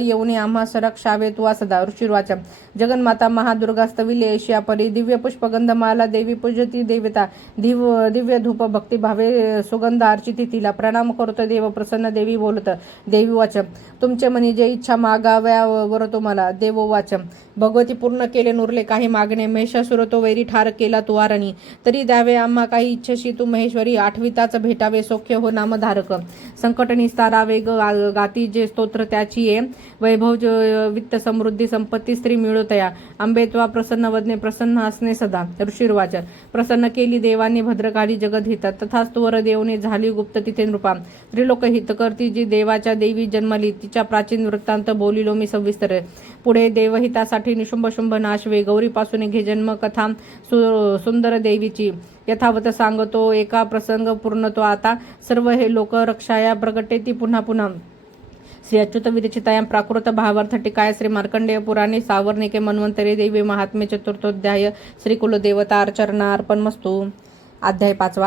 येऊन आम्हा सरक्षावे तुवा सदा ऋषिर्वाच जगन्माता महादुर्गा स्तविले एशिया परी दिव्य पुष्पगंधमाला देवी पूजती देवता दिव्य धूप भक्ती भावे सुगंध अर्चिती तिला प्रणाम करतो देव प्रसन्न देवी बोलत देवी वाच तुमचे मनी जे इच्छा मागाव्यावर तुम्हाला देव वाच भगवती पूर्ण केले नुरले काही मागणे महिषासुर तो वैरी ठार केला तुवारणी तरी द्यावे आम्हा काही इच्छशी तू महेश्वरी आठविताच भेटावे सौख्य हो नामधारक संकट निस्तारावे गाती जे स्तोत्र त्याची ये वैभव वित्त समृद्धी संपत्ती स्त्री मिळवतया आंबे त्वा प्रसन्न वदने प्रसन्न असणे सदा ऋषिर्वाच प्रसन्न केली देवानी भद्रकाली जगद हित तथास्तुवर देवने झाली गुप्त तिथे नृपा त्रिलोक हित करती जी देवाच्या देवी जन्मली तिच्या प्राचीन वृत्तांत बोलिलो मी सविस्तर पुढे देवहितासाठी निशुंभ शुंभ नाशवे गौरीपासून घे जन्म कथा सुंदर देवीची यथावत सांगतो एका प्रसंग पूर्ण तो आता सर्व हे लोक रक्षाया प्रगटे ती पुन्हा पुन्हा श्री अच्युत विरचितायां प्राकृत भावार्थ टीकाय श्री मार्कंडेय पुराणे सावर्णिके मन्वंतरे देवी महात्म्य चतुर्थोध्याय श्री कुलदेवता अर्चना अर्पणमस्तु. अध्याय 5.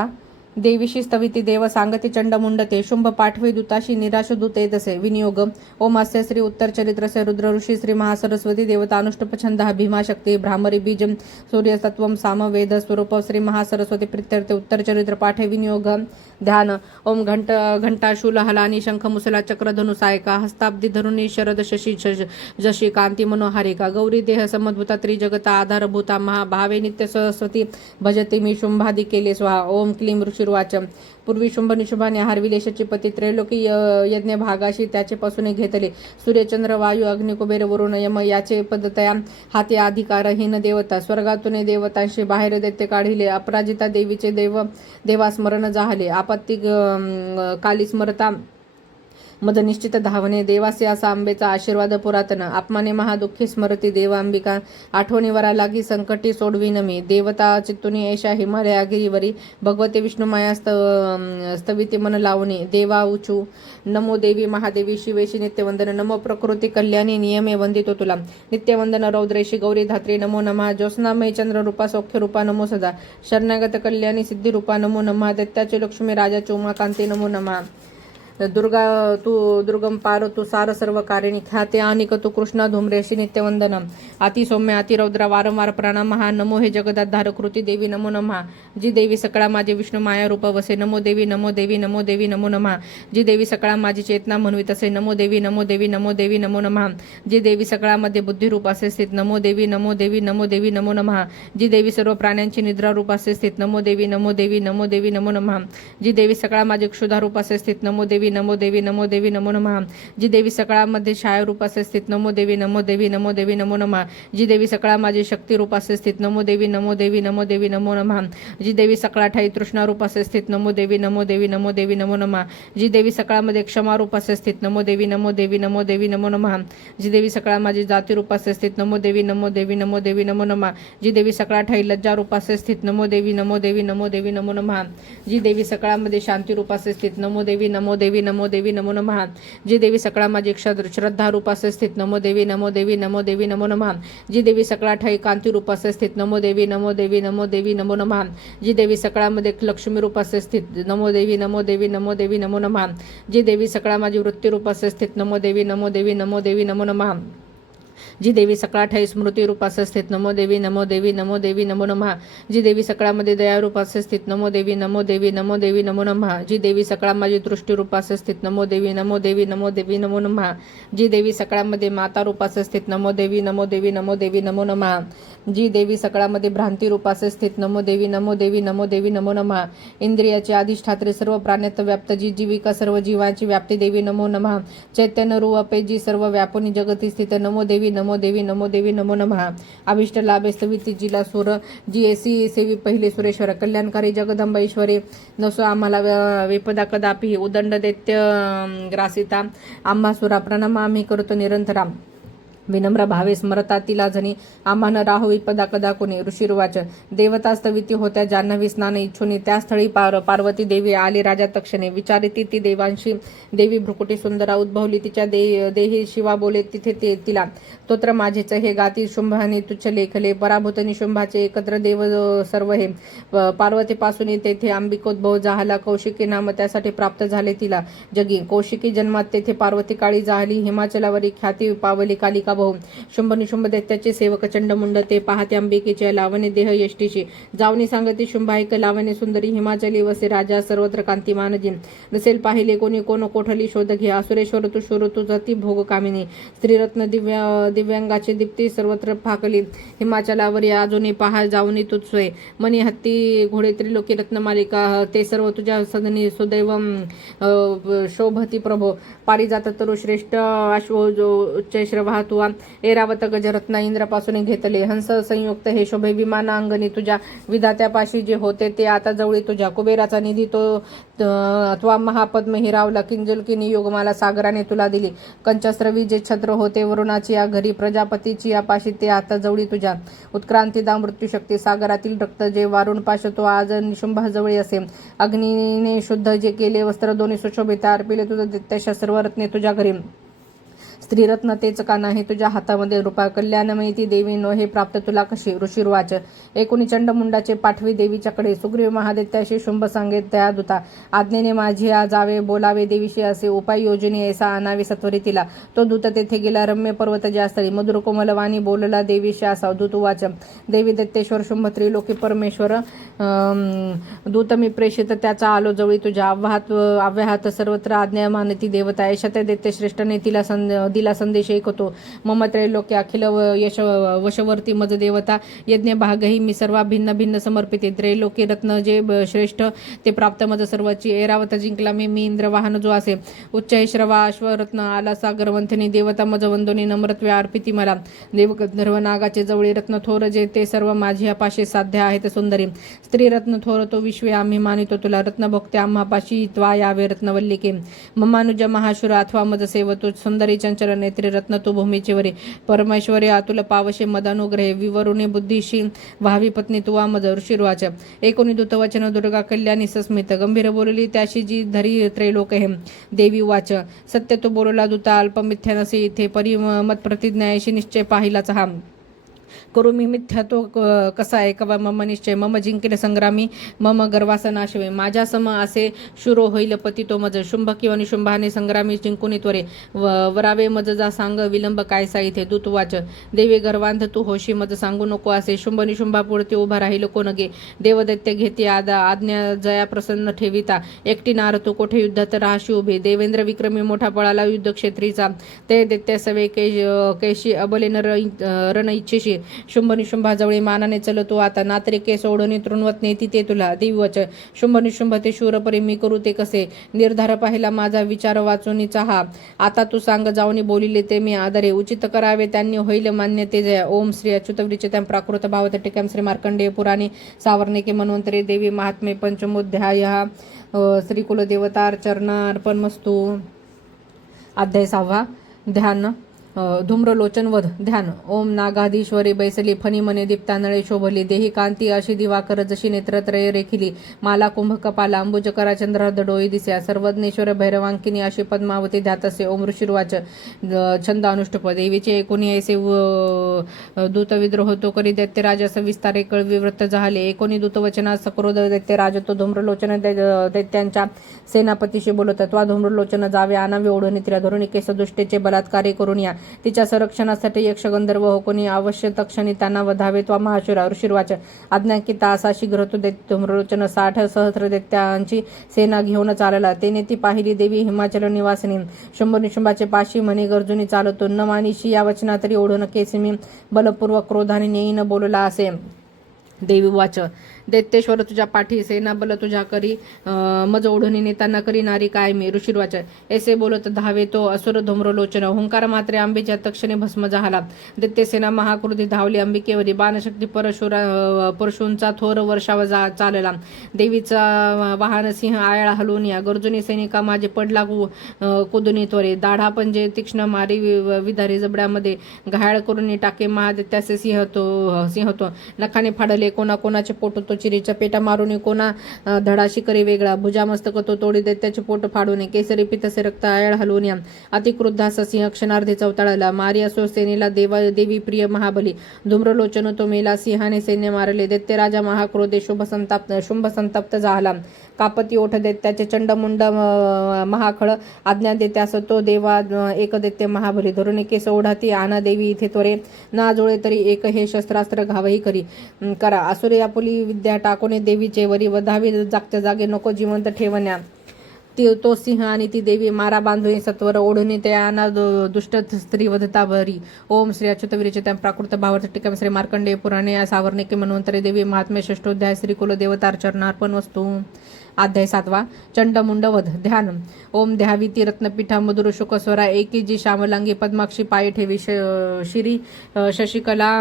देवीशी स्तविती देव सांगते चंडमुंडते शुंभ पाठवे दूताशी निराश दूते तसे विनियोग ओम अस्य श्री उत्तर चरित्रस्य रुद्र ऋषी श्री महासरस्वती देवता अनुष्टुप छंदः भीमा शक्ती भ्रामरी बीजम सूर्यसत्वम साम वेद स्वरूप श्री महासरस्वती प्रीत्यर्थे उत्तर चरित्र पाठे विनियोग ध्यान ओम घंटा शूल हलानी शंख मुसला चक्र धनु सायका हस्ताब्दी धरुणी शरद शशी जशी कांती मनोहारिका गौरी देह समद्भुता त्रिजगता आधारभूता महाभावे नित्य सरस्वती भजते मी शुंभादी केले स्वाहा ओम क्लीम ऋषिर्वाच पूर्वी शुंभ निशुंभाने हारविलेशाची पती त्रैलोकी यज्ञ भागाशी त्याचे पासून घेतले सूर्यचंद्र वायू अग्नि कुबेर वरुण यम याचे पदतया हाती अधिकारहीन देवता स्वर्गातून देवतांशी बाहेर दैत्य काढिले अपराजिता देवीचे देवा स्मरण जाहले आपत्ती काली स्मरता मद निश्चित धावणे देवासे असा आंबेचा आशीर्वाद पुरातन अपमाने महादुःखी स्मरती देवांबिका आठवणी वरा लागी संकटी सोडविन मी देवता चित्तुनी ऐशा हिमालयागिरीवरी भगवते विष्णुमाया स्तविती मन लावणी देवा उचू नमो देवी महादेवी शिवेशी नित्यवंदन नमो प्रकृती कल्याणी नियमे वंदितो तुला नित्यवंदन रौद्रेशी गौरी धात्री नमो नमः ज्योत्स्नामय चंद्र रूपा सौख्य रूपा नमो सदा शरणागत कल्याणी सिद्धी रूपा नमो नमः दैत्याचे लक्ष्मी राजाची उमाकांती नमो नमः दुर्गा तू दुर्गम पार तू सार सर्व कारिणी ख्याते अनिक तू कृष्णा धूम्रेशी नित्यवंदन अति सौम्य अति रौद्रा वारंवार प्रणाम महा नमो हे जगदाधार कृती देवी नमो नमः जी देवी सकळा माझे विष्णू माया रूप वसे नमो देवी नमो देवी नमो देवी नमो नमः जी देवी सकळा माझी चेतना म्हणवी तसे नमो देवी नमो देवी नमो देवी नमो नमः जी देवी सकळामध्ये बुद्धी रूप असे स्थित नमो देवी नमो देवी नमो देवी नमो नमः जी देवी सर्व प्राण्यांची निद्रा रूप असे स्थित नमो देवी नमो देवी नमो देवी नमो नमः जी देवी सकळा माझे क्षुधा रूप असे स्थित नमो देवी नमो देवी नमो देवी नमो नमः जी देवी सकळामध्ये छाया रूप असे स्थित नमो देवी नमो देवी नमो देवी नमो नमः जी देवी सकळा माझी शक्ती रूप असे स्थित नमो देवी नमो देवी नमो देवी नमो नमः जी देवी सकळा ठाई तृष्णा रूप असे स्थित नमो देवी नमो देवी नमो देवी नमो नमः जी देवी सकळामध्ये क्षमा रूप असे स्थित नमो देवी नमो देवी नमो देवी नमो नमः जी देवी सकळा माझी जाती रूप असे स्थित नमो देवी नमो देवी नमो देवी नमो नमः जी देवी सकळा ठाई लज्जा रूप असे स्थित नमो देवी नमो देवी नमो देवी नमो नमः जी देवी सकळामध्ये शांती रूप असे स्थित नमो देवी नमो देवी नमो देवी नमो नमः जी देवी सकळा माझी श्रद्धा रूप असे स्थित नमो देवी नमो देवी नमो देवी नमो नमः जी देवी सकळा ठाई कांती रूप असे स्थित नमो देवी नमो देवी नमो देवी नमो नमः जी देवी सकळामध्ये लक्ष्मी रूप असे स्थित नमो देवी नमो देवी नमो देवी नमो नमः जी देवी सकळा माझी वृत्ती रूप असे स्थित नमो देवी नमो देवी नमो देवी नमो नमः जी देवी सकळा ठाई स्मृती रूप असे स्थित नमो देवी नमो देवी नमो देवी नमो नमः जी देवी सकळामध्ये दया रूप असे स्थित नमो देवी नमो देवी नमो देवी नमो नमः जी देवी सकळा माझी दृष्टी रूप असे स्थित नमो देवी नमो देवी नमो देवी नमो नमः जी देवी सकळामध्ये माता रूप असे स्थित नमो देवी नमो देवी नमो देवी नमो नमः जी देवी सकळामध्ये भ्रांती रूप असे स्थित नमो देवी नमो देवी नमो देवी नमो नमः इंद्रियाची अधिष्ठात्री सर्व प्राण्यात व्याप्त जी जीविका सर्व जीवांची व्याप्ती देवी नमो नमः चैतन्य रूपे जी सर्व व्यापुनी जगती स्थित नमो देवी नमो देवी नमो देवी नमो नमः अभिष्ट लाभे स्तविती जिला सुर जी एसी सेवी पहिले सुरेश्वर कल्याणकारी जगदंबा ईश्वरी नसो आम्हाला विपदा कदापि उदंड दैत्य ग्रासिता आम्हासुरा प्रणाम आम्ही करतो निरंतरा विनम्र भावे स्मरता तिला जणी आम्हान राहो विपदा कदा कोणी ऋषिर्वाच देवता स्तविती होत्या जान्हवी स्नान इच्छुनी त्या स्थळी पार्वती देवी आली राजा तक्षणे विचारिती ती देवांशी देवी भ्रुकुटी सुंदरा उद्भवली तिच्या देही शिवा बोले तिथे तिला स्तोत्र माझेच हे गाती शुंभाने तुच्छ लेखले पराभूत निशुंभाचे एकत्र देव सर्व हे पार्वतीपासून तेथे अंबिकोद्भव जाहला कौशिकी नाम त्यासाठी प्राप्त झाले तिला जगी कौशिकी जन्मात तेथे पार्वती काळी जाहली हिमाचलावरी ख्याती पावली कालिका शुंभ निशुंभ दैत्याचे सेवक चंडमुंड ते पाहते अंबिकेच्या लावणे देह यष्टीशी जावनी सांगती शुंभायक लावणे सुंदरी हिमाचली वसे राजा सर्वत्र कांतिमान जी नसेल पाहिले कोणी कोण कोठली शोध घे असुरेश्वर तू शूर तू जती भोग कामिनी स्त्रीरत्न दिव्यांगाची दीप्ती सर्वत्र फाकली हिमाचलावरी अजूनही पहा जाऊनी तुझ सोय मनी हत्ती घोडे त्रिलोकी रत्नमालिका ते सर्व तुझ्या सदनी सुदैव शोभती प्रभो पारिजात तरु श्रेष्ठ उच्च श्रवा तू एरावत गजरत्न इंद्रापासून घेतले हंस संयुक्त हे शोभे विमानांगणी तुझ्या विधात्यापाशी जे होते ते आता जवळी तुझ्या कुबेराचा निधी तो त्वा महापद्म हिरावला किंजलकिनी योगमाला सागराने तुला दिली कंचस्रवी जे छत्र होते वरुणाची या घरी प्रजापतीची या पाशी ते आता जवळी तुझ्या उत्क्रांतीदा मृत्यूशक्ती सागरातील रक्त जे वारुण पाश तो आज निशुंभाजवळी असे अग्नीने शुद्ध जे केले वस्त्र दोन्ही सुशोभित अर्पिले तुझं दैत्य सर्व रत्ने तुझ्या घरी स्त्रीरत्न तेच का नाही तुझ्या हातामध्ये रूपा कल्याणमयी ती देवी नो हे प्राप्त तुला कशी. ऋषिर्वाच. एकूणी चंडमुंडाचे पाठवी देवीच्याकडे. सुग्रीव महादैत्याशी शुंभ सांगे त्या दूता. आज्ञेने माझी जावे बोलावे देवीशी असे उपाय योजने ऐसा आणावे सत्वरी तिला. तो दूत तेथे गेला रम्य पर्वत ज्यास्थळी. मधुर कोमल वाणी बोलला देवीशी असा. दूत वाच. देवी दैत्येश्वर शुंभ त्रिलोकी परमेश्वर दूत मी प्रेषित त्याचा आलो जवळी तुझ्या. अव्याहात सर्वत्र आज्ञा मानती देवता. ऐशा त्या दैत्यश्रेष्ठने तिला दिला संदेश ऐकतो. मम त्रैलोक्य अखिल यश वशवर्ती मज देवता. यज्ञ भागही मी सर्वा भिन्न भिन्न समर्पिते. त्रैलोकी रत्न जे श्रेष्ठ ते प्राप्त मज सर्वाची. ऐरावत जिंकला मी इंद्र वाहन जो असे. उच्च श्रवा अश्वरत्न आला सागर वंथनी. देवता मज वंदोनी नम्रत्वे अर्पिती मला. देव गंधर्व नागाचे जवळी रत्न थोर जे ते सर्व माझी पाशी साध्य आहेत सुंदरी. स्त्री रत्न थोर तो विश्वे आम्ही मानितो तुला. रत्न भोगते आम्हा पाशी त्वा यावे रत्नवल्लिके. ममानुज महाशुर अथवा मज सेवतो. सुंदरी चंचल नेत्री रत्न तू भूमीचे वरे. परमेश्वरे अतुल पावशे मदानुग्रहे. विवरुणे बुद्धीशी व्हावी पत्नी तुवा मज. ऋषिर्वाच. एकोणी दूतवचन दुर्गा कल्याणी सस्मित. गंभीर बोलली त्याशी जी धरी त्रैलोक हे. देवी वाच. सत्य तो बोलला दूता अल्प मिथ्या नसे इथे. परी मत प्रतिज्ञाशी निश्चय पाहिलाच हा. करू मी मिथ्या तो कसा आहे कवा मम निश्चय. मम जिंकेल संग्रामी मम गर्वासन नाशवे. माझ्या सम असे शुरो होईल पती तो मज. शुंभ किंवा निशुंभाने संग्रामी जिंकुनी त्वरे. वरावे मज जा सांग विलंब कायसा इथे. दूत वाच. देवी गर्वांध तू होशी मज सांगू नको असे. शुंभ निशुंभापुरती उभा राहील कोण गे. देवदैत्य घेते आज्ञा जया प्रसन्न ठेविता. एकटी नार तू कोठे युद्धात राहाशी उभे. देवेंद्र विक्रमी मोठा पळाला युद्धक्षेत्रीचा. ते दैत्य सवे कैशी अबलेन रण इच्छेशी. शुंभ निशुंभाजवळी मानाने चलतो आता. नातरे केस ओढणी तृणवत नेती ते तुला. देवीवच. शुंभ निशुंभ ते शूरपरी मी करू ते कसे. निर्धार पाहिला माझा विचार वाचूनीचा हा. आता तू सांग जाऊनी बोलिले ते मी आदरे. उचित करावे त्यांनी होईल मान्य ते जया. ओम श्री अच्युत विचितम प्राकृत भावत टिकम श्री मार्कंडेय पुराणी सावर्णिके मन्वंतरे देवी महात्मे पंचमोध्याय. श्री कुलदेवतार चरणार्पणमस्तु. अध्याय 6. ध्यान. धूम्रलोचन वध. ध्यान. ओम नागाधीश्वरी बैसली फणी मने दीप्तानळे शोभली. देही कांती अशी दिवाकर जशी नेत्रत्रय रेखिली. माला कुंभ कपाला अंबुजकरा चंद्रहृद डोई दिस्या. सर्वज्ञेश्वर भैरवांकिनी अशी पद्मावती ध्यातसे. ओम ऋषिर्वाच. छंद अनुष्टुप. देवीचे एकोणी ऐसे दूत विद्रोह तो करी दैत्यराज विस्तारे कळविवृत्त झाले. एकोणी दूतवचना सक्रोध दैत्यराज तो धूम्रलोचन दैत्यांच्या सेनापतीशी बोलत. त्वा धूम्रलोचन जावे आणावे ओढून तिला. धोरणी केस दुष्टेचे बलात्कारी करून या. तिच्या संरक्षणासाठी यक्ष गंधर्व हो कोणी अवश्य तक्षणी त्यांना वधावे. त्वा महाशुरा. ऋषिर्वाच. आज्ञांकिता असा शीघ्र तो दैत्य धूम्रलोचन 60 सहस्र दैत्यांची सेना घेऊन चालला. तेने ती पाहिली देवी हिमाचल निवासिनी. शुंभ निशुंभाचे पाशी म्हणे गर्जुनी चालतो. न मानिशी या वचना तरी ओढून केस मी बलपूर्वक क्रोधाने नेईन बोलला असे. देवी वाच. दैत्येश्वर तुझ्या पाठी सेना बल तुझ्या करी. मज ओढणी नेताना करी नारी काय मी. ऋषिर्वाच. ऐसे बोलत धावे तो असुर धूम्रलोचन. हुंकार मात्रे अंबेच्या तक्षणे भस्म झाला. दैत्यसेना महाकृती धावली अंबिकेवरी. बाणशक्ती परशूंचा थोर वर्षाव चालला. देवीचा वाहन सिंह आयाळ हलवून या. गर्जुनी सैनिका माझे पडला कुदुनी त्वरे. दाढा पंजे तीक्ष्ण मारी विधारी जबड्यामध्ये घायाळ करून टाके महादैत्याचे सिंह तो. नखाने फाडले कोणाचे पोट तो चिरी. चपेटा मारून कोणा धडाशी करी वेगळा. भुजामस्तक तो तोडी दैत्याचे पोट फाडून. केसरी पितसे रक्त आयाळ हलवून या. अतिक्रुद्धास सिंह क्षणार्धे चवताळला. मारी असो सेनेला देवी प्रिय महाबली. धूम्रलोचन तो मेला सिंहाने सैन्य मारले. दैत्यराजा महाक्रोधे शुंभ संतप्त झाला. कापती ओठ दैत्याचे चंडमुंड महाखळ. आज्ञा देत्यास तो देवा एक दैत्य महाबली. धोरणे केस ओढाती आणा देवी इथे त्वरे. ना जुळे तरी एक हे शस्त्रास्त्र घावही करा. असुरे आपुली विद्या टाकोने देवीचे वरी. वधावी जागच्या जागे नको जिवंत ठेवण्या. तो सिंह आणि ती देवी मारा बांधून सत्वर ओढून ते आणा दुष्ट स्त्री वधता भरी. ओम श्री अच्युत विरचित प्राकृत भावर्थ टिकम श्री मार्कंडेय पुराणे सावर्णिके मन्वंतरे देवी महात्म्य षष्ठोध्याय. श्री कुलदेवतार चरणार्पण वस्तू. अध्याय 7. चंडमुंड वध. ध्यान. ओम ध्यावी ती रत्नपीठा मधुर शुकस्वरा. एकी जी श्यामलांगी पद्माक्षी पायी ठेवी. शिरी शशिकला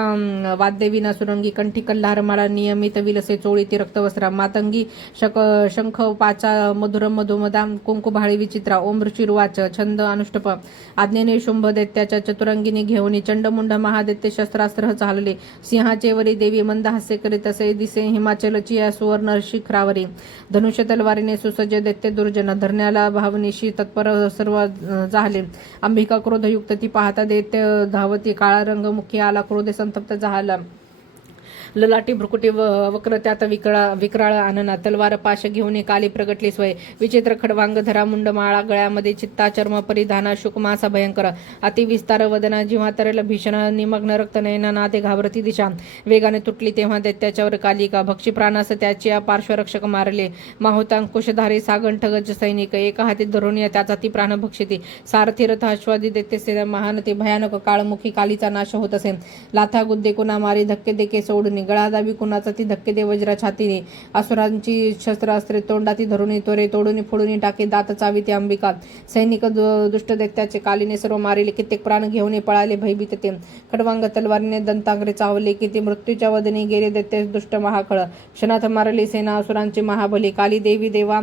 वाद्यवीना सुरंगी. कंठी कल्हारमाळा नियमित विलसे चोळी ती रक्तवस्त्रा. मातंगी शंख पाचा मधुर मधुमदा. कुंकुभाळी विचित्रा. ओम ऋषिर्वाच. छंद अनुष्टप. आज्ञेने शुंभ दैत्याच्या चतुरंगिनी घेऊन चंडमुंड महादैत्य शस्त्रास्त्र चालले. सिंहाचे वरी देवी मंद हास्य करीत असे दिसे हिमाचलची या सुवर्ण शिखरावरी. धनुष्य तलवारीने सुसज्ज दैत्य दुर्जन धरण्याला भावनिशी तत्पर सर्व झाले. अंबिका क्रोधयुक्त ती पाहता दैत्य धावती. काळा रंग मुखी आला. क्रोध संतप्त झाला. ललाटी भ्रुकुटी वक्र त्यात विक्राळ आनना. तलवार पाश घेऊन काली प्रगटली स्वय. विचित्र खडवांग धरा मुंड माळा. गळ्यामध्ये चित्ता चर्म परिधाना. शुकमासा भयंकर. अतिविस्तार वदना. जिव्हा तरल भीषण. निमग्न रक्त नयना. नाते घाबरती दिशा. वेगाने तुटली तेव्हा दैत्याच्यावर कालिका. भक्षी प्राणास त्याच्या पार्श्वरक्षक मारले. माहुतांकुशधारी सागंठ गज सैनिक. एका हाती धरून त्याचा ती प्राण भक्षिती. सारथी रथ अश्वादी दैत्य महान ते भयानक काळमुखी कालीचा नाश होत असे. लाथा गुद्दे कुणा मारी. धक्के देके सोडून गळा दाबी कुणाचा ती धक्के दे वज्रा छातीने. असुरांची शस्त्रास्त्रे तोंडाती धरून त्वरे तोडून फोडून टाके. दात चावी अंबिका. सैनिक दुष्ट दैत्याचे कालीने सर्व मारिले. कित्येक प्राण घेऊन पळाले भयभीत ते. खडवांग तलवारीने दंताग्रे चावले की ते मृत्यूच्या वदनी गेले दैत्य दुष्ट महाखळ. क्षणात मारली सेना असुरांची महाबली. काली देवी देवा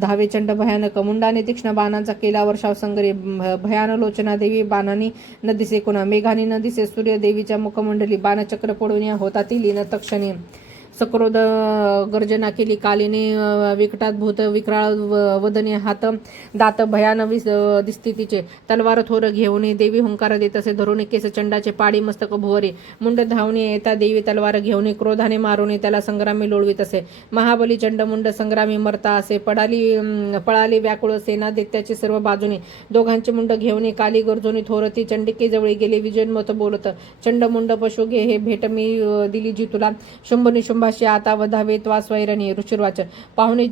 धावे चंड भयानक. मुंडाने तीक्ष्ण बाणांचा केला वर्षाव संगरे. भयान लोचना देवी बाणांनी न दिसे कुणा. मेघानी न दिसे सूर्य देवीच्या मुखमंडली. बाणचक्र पडून होता ती लीन तक्षणी. सक्रोध गर्जना केली कालीने. विकटात भूत विक्राळ वदने. हात दात भयान दिसती तिचे. तलवार थोर घेऊन देवी हुंकार देत असे. धरून केस चंडाचे पाडी मस्तक भुवरे. मुंड धावणे येता देवी तलवार घेऊन क्रोधाने मारून त्याला संग्रामी लोळवीत असे. महाबली चंडमुंड संग्रामी मरता असे. पळाली व्याकुळ सेना दैत्याची सर्व बाजूने. दोघांचे मुंड घेऊन काली गरजून थोरती. चंडिकेजवळी गेले विजयन्मत बोलत. चंडमुंड पशु घे हे भेट मी दिली जी तुला. शुंभनी शुंभाशी आता वधावे त्वा स्वैरणी. ऋषिर्वाच. पाहुणे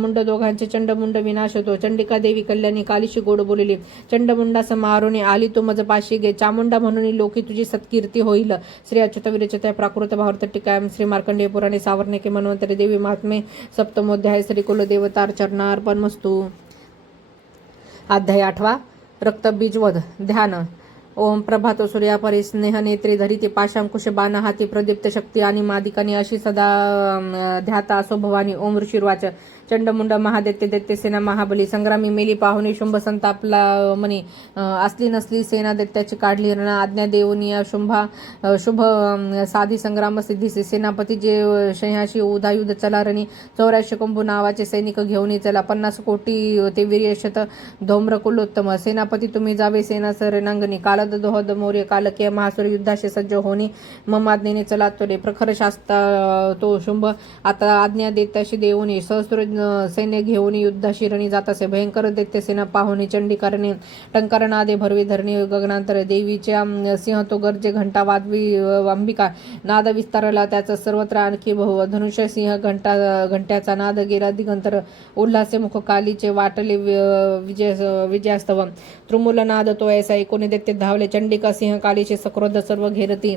मुंड दोघांचे चंडमुंड विनाश होतो. चंडिका देवी कल्याणी कालीशी गोड बोलली. चंडमुंडास मारून आली तू मज पाशी गे. चामुंडा म्हणून लोकी तुझी सत्कीर्ती होईल. श्री अच्युत विरचित प्राकृत भावार्थ टीकायम. श्री मार्कंडेय पुराणे सावर्णिके मन्वंतरी देवी महात्मे सप्तमोध्याय. श्री कुलदेवतार चरणार्पणमस्तु. अध्याय 8. रक्तबीजवध. ध्यान. ओम प्रभातो सूर्यापरी स्नेह नेत्री धरिती पाशांकुश बाण हाती प्रदीप्त शक्ती आणि मादिकानी अशी सदा ध्याता असो भवानी. ओम ऋषिर्वाच. चंडमुंड महादैत्य दैत्य सेना महाबली. संग्रामी मेली पाहुणी शुंभ संतापला म्हणे. असली नसली सेना दैत्याची काढली रण. आज्ञा देऊन या शुभ साधी संग्राम सिद्धीसे. सेनापती जे शह्याशी उधायुध चला रणी. 84 कुंभू नावाचे सैनिक घेऊन चला. 50 कोटी ते वीर्यशत धौम्र कुलोत्तम. सेनापती तुम्ही जावे सेना रणांगणी. कालद दोहद मौर्य कालके महासुर युद्धाशी सज्ज होणे. मम आज्ञेने चला तोरे. प्रखर शास्ता तो शुंभ आता आज्ञा देत तशी देऊन सहस्र सैन्य घेऊन युद्धाशी रणी जात असे. भयंकर दैत्य सेना पाहुणे चंडीकारणे. टंकार नादे भरवी धरणी गगनांतर. देवीच्या सिंह तो गर्जे घंटा वाजवी अंबिका. नाद विस्तारला त्याचा सर्वत्र आणखी बहु. धनुष्य सिंह घंट्याचा नाद गेला दिगंतर. उल्हासे मुख कालीचे वाटले विजयास्तव. त्रुमूल नाद तो ऐसा. एकोणी दैत्य धावले. चंडिका सिंह कालीचे सक्रोध सर्व घेरती.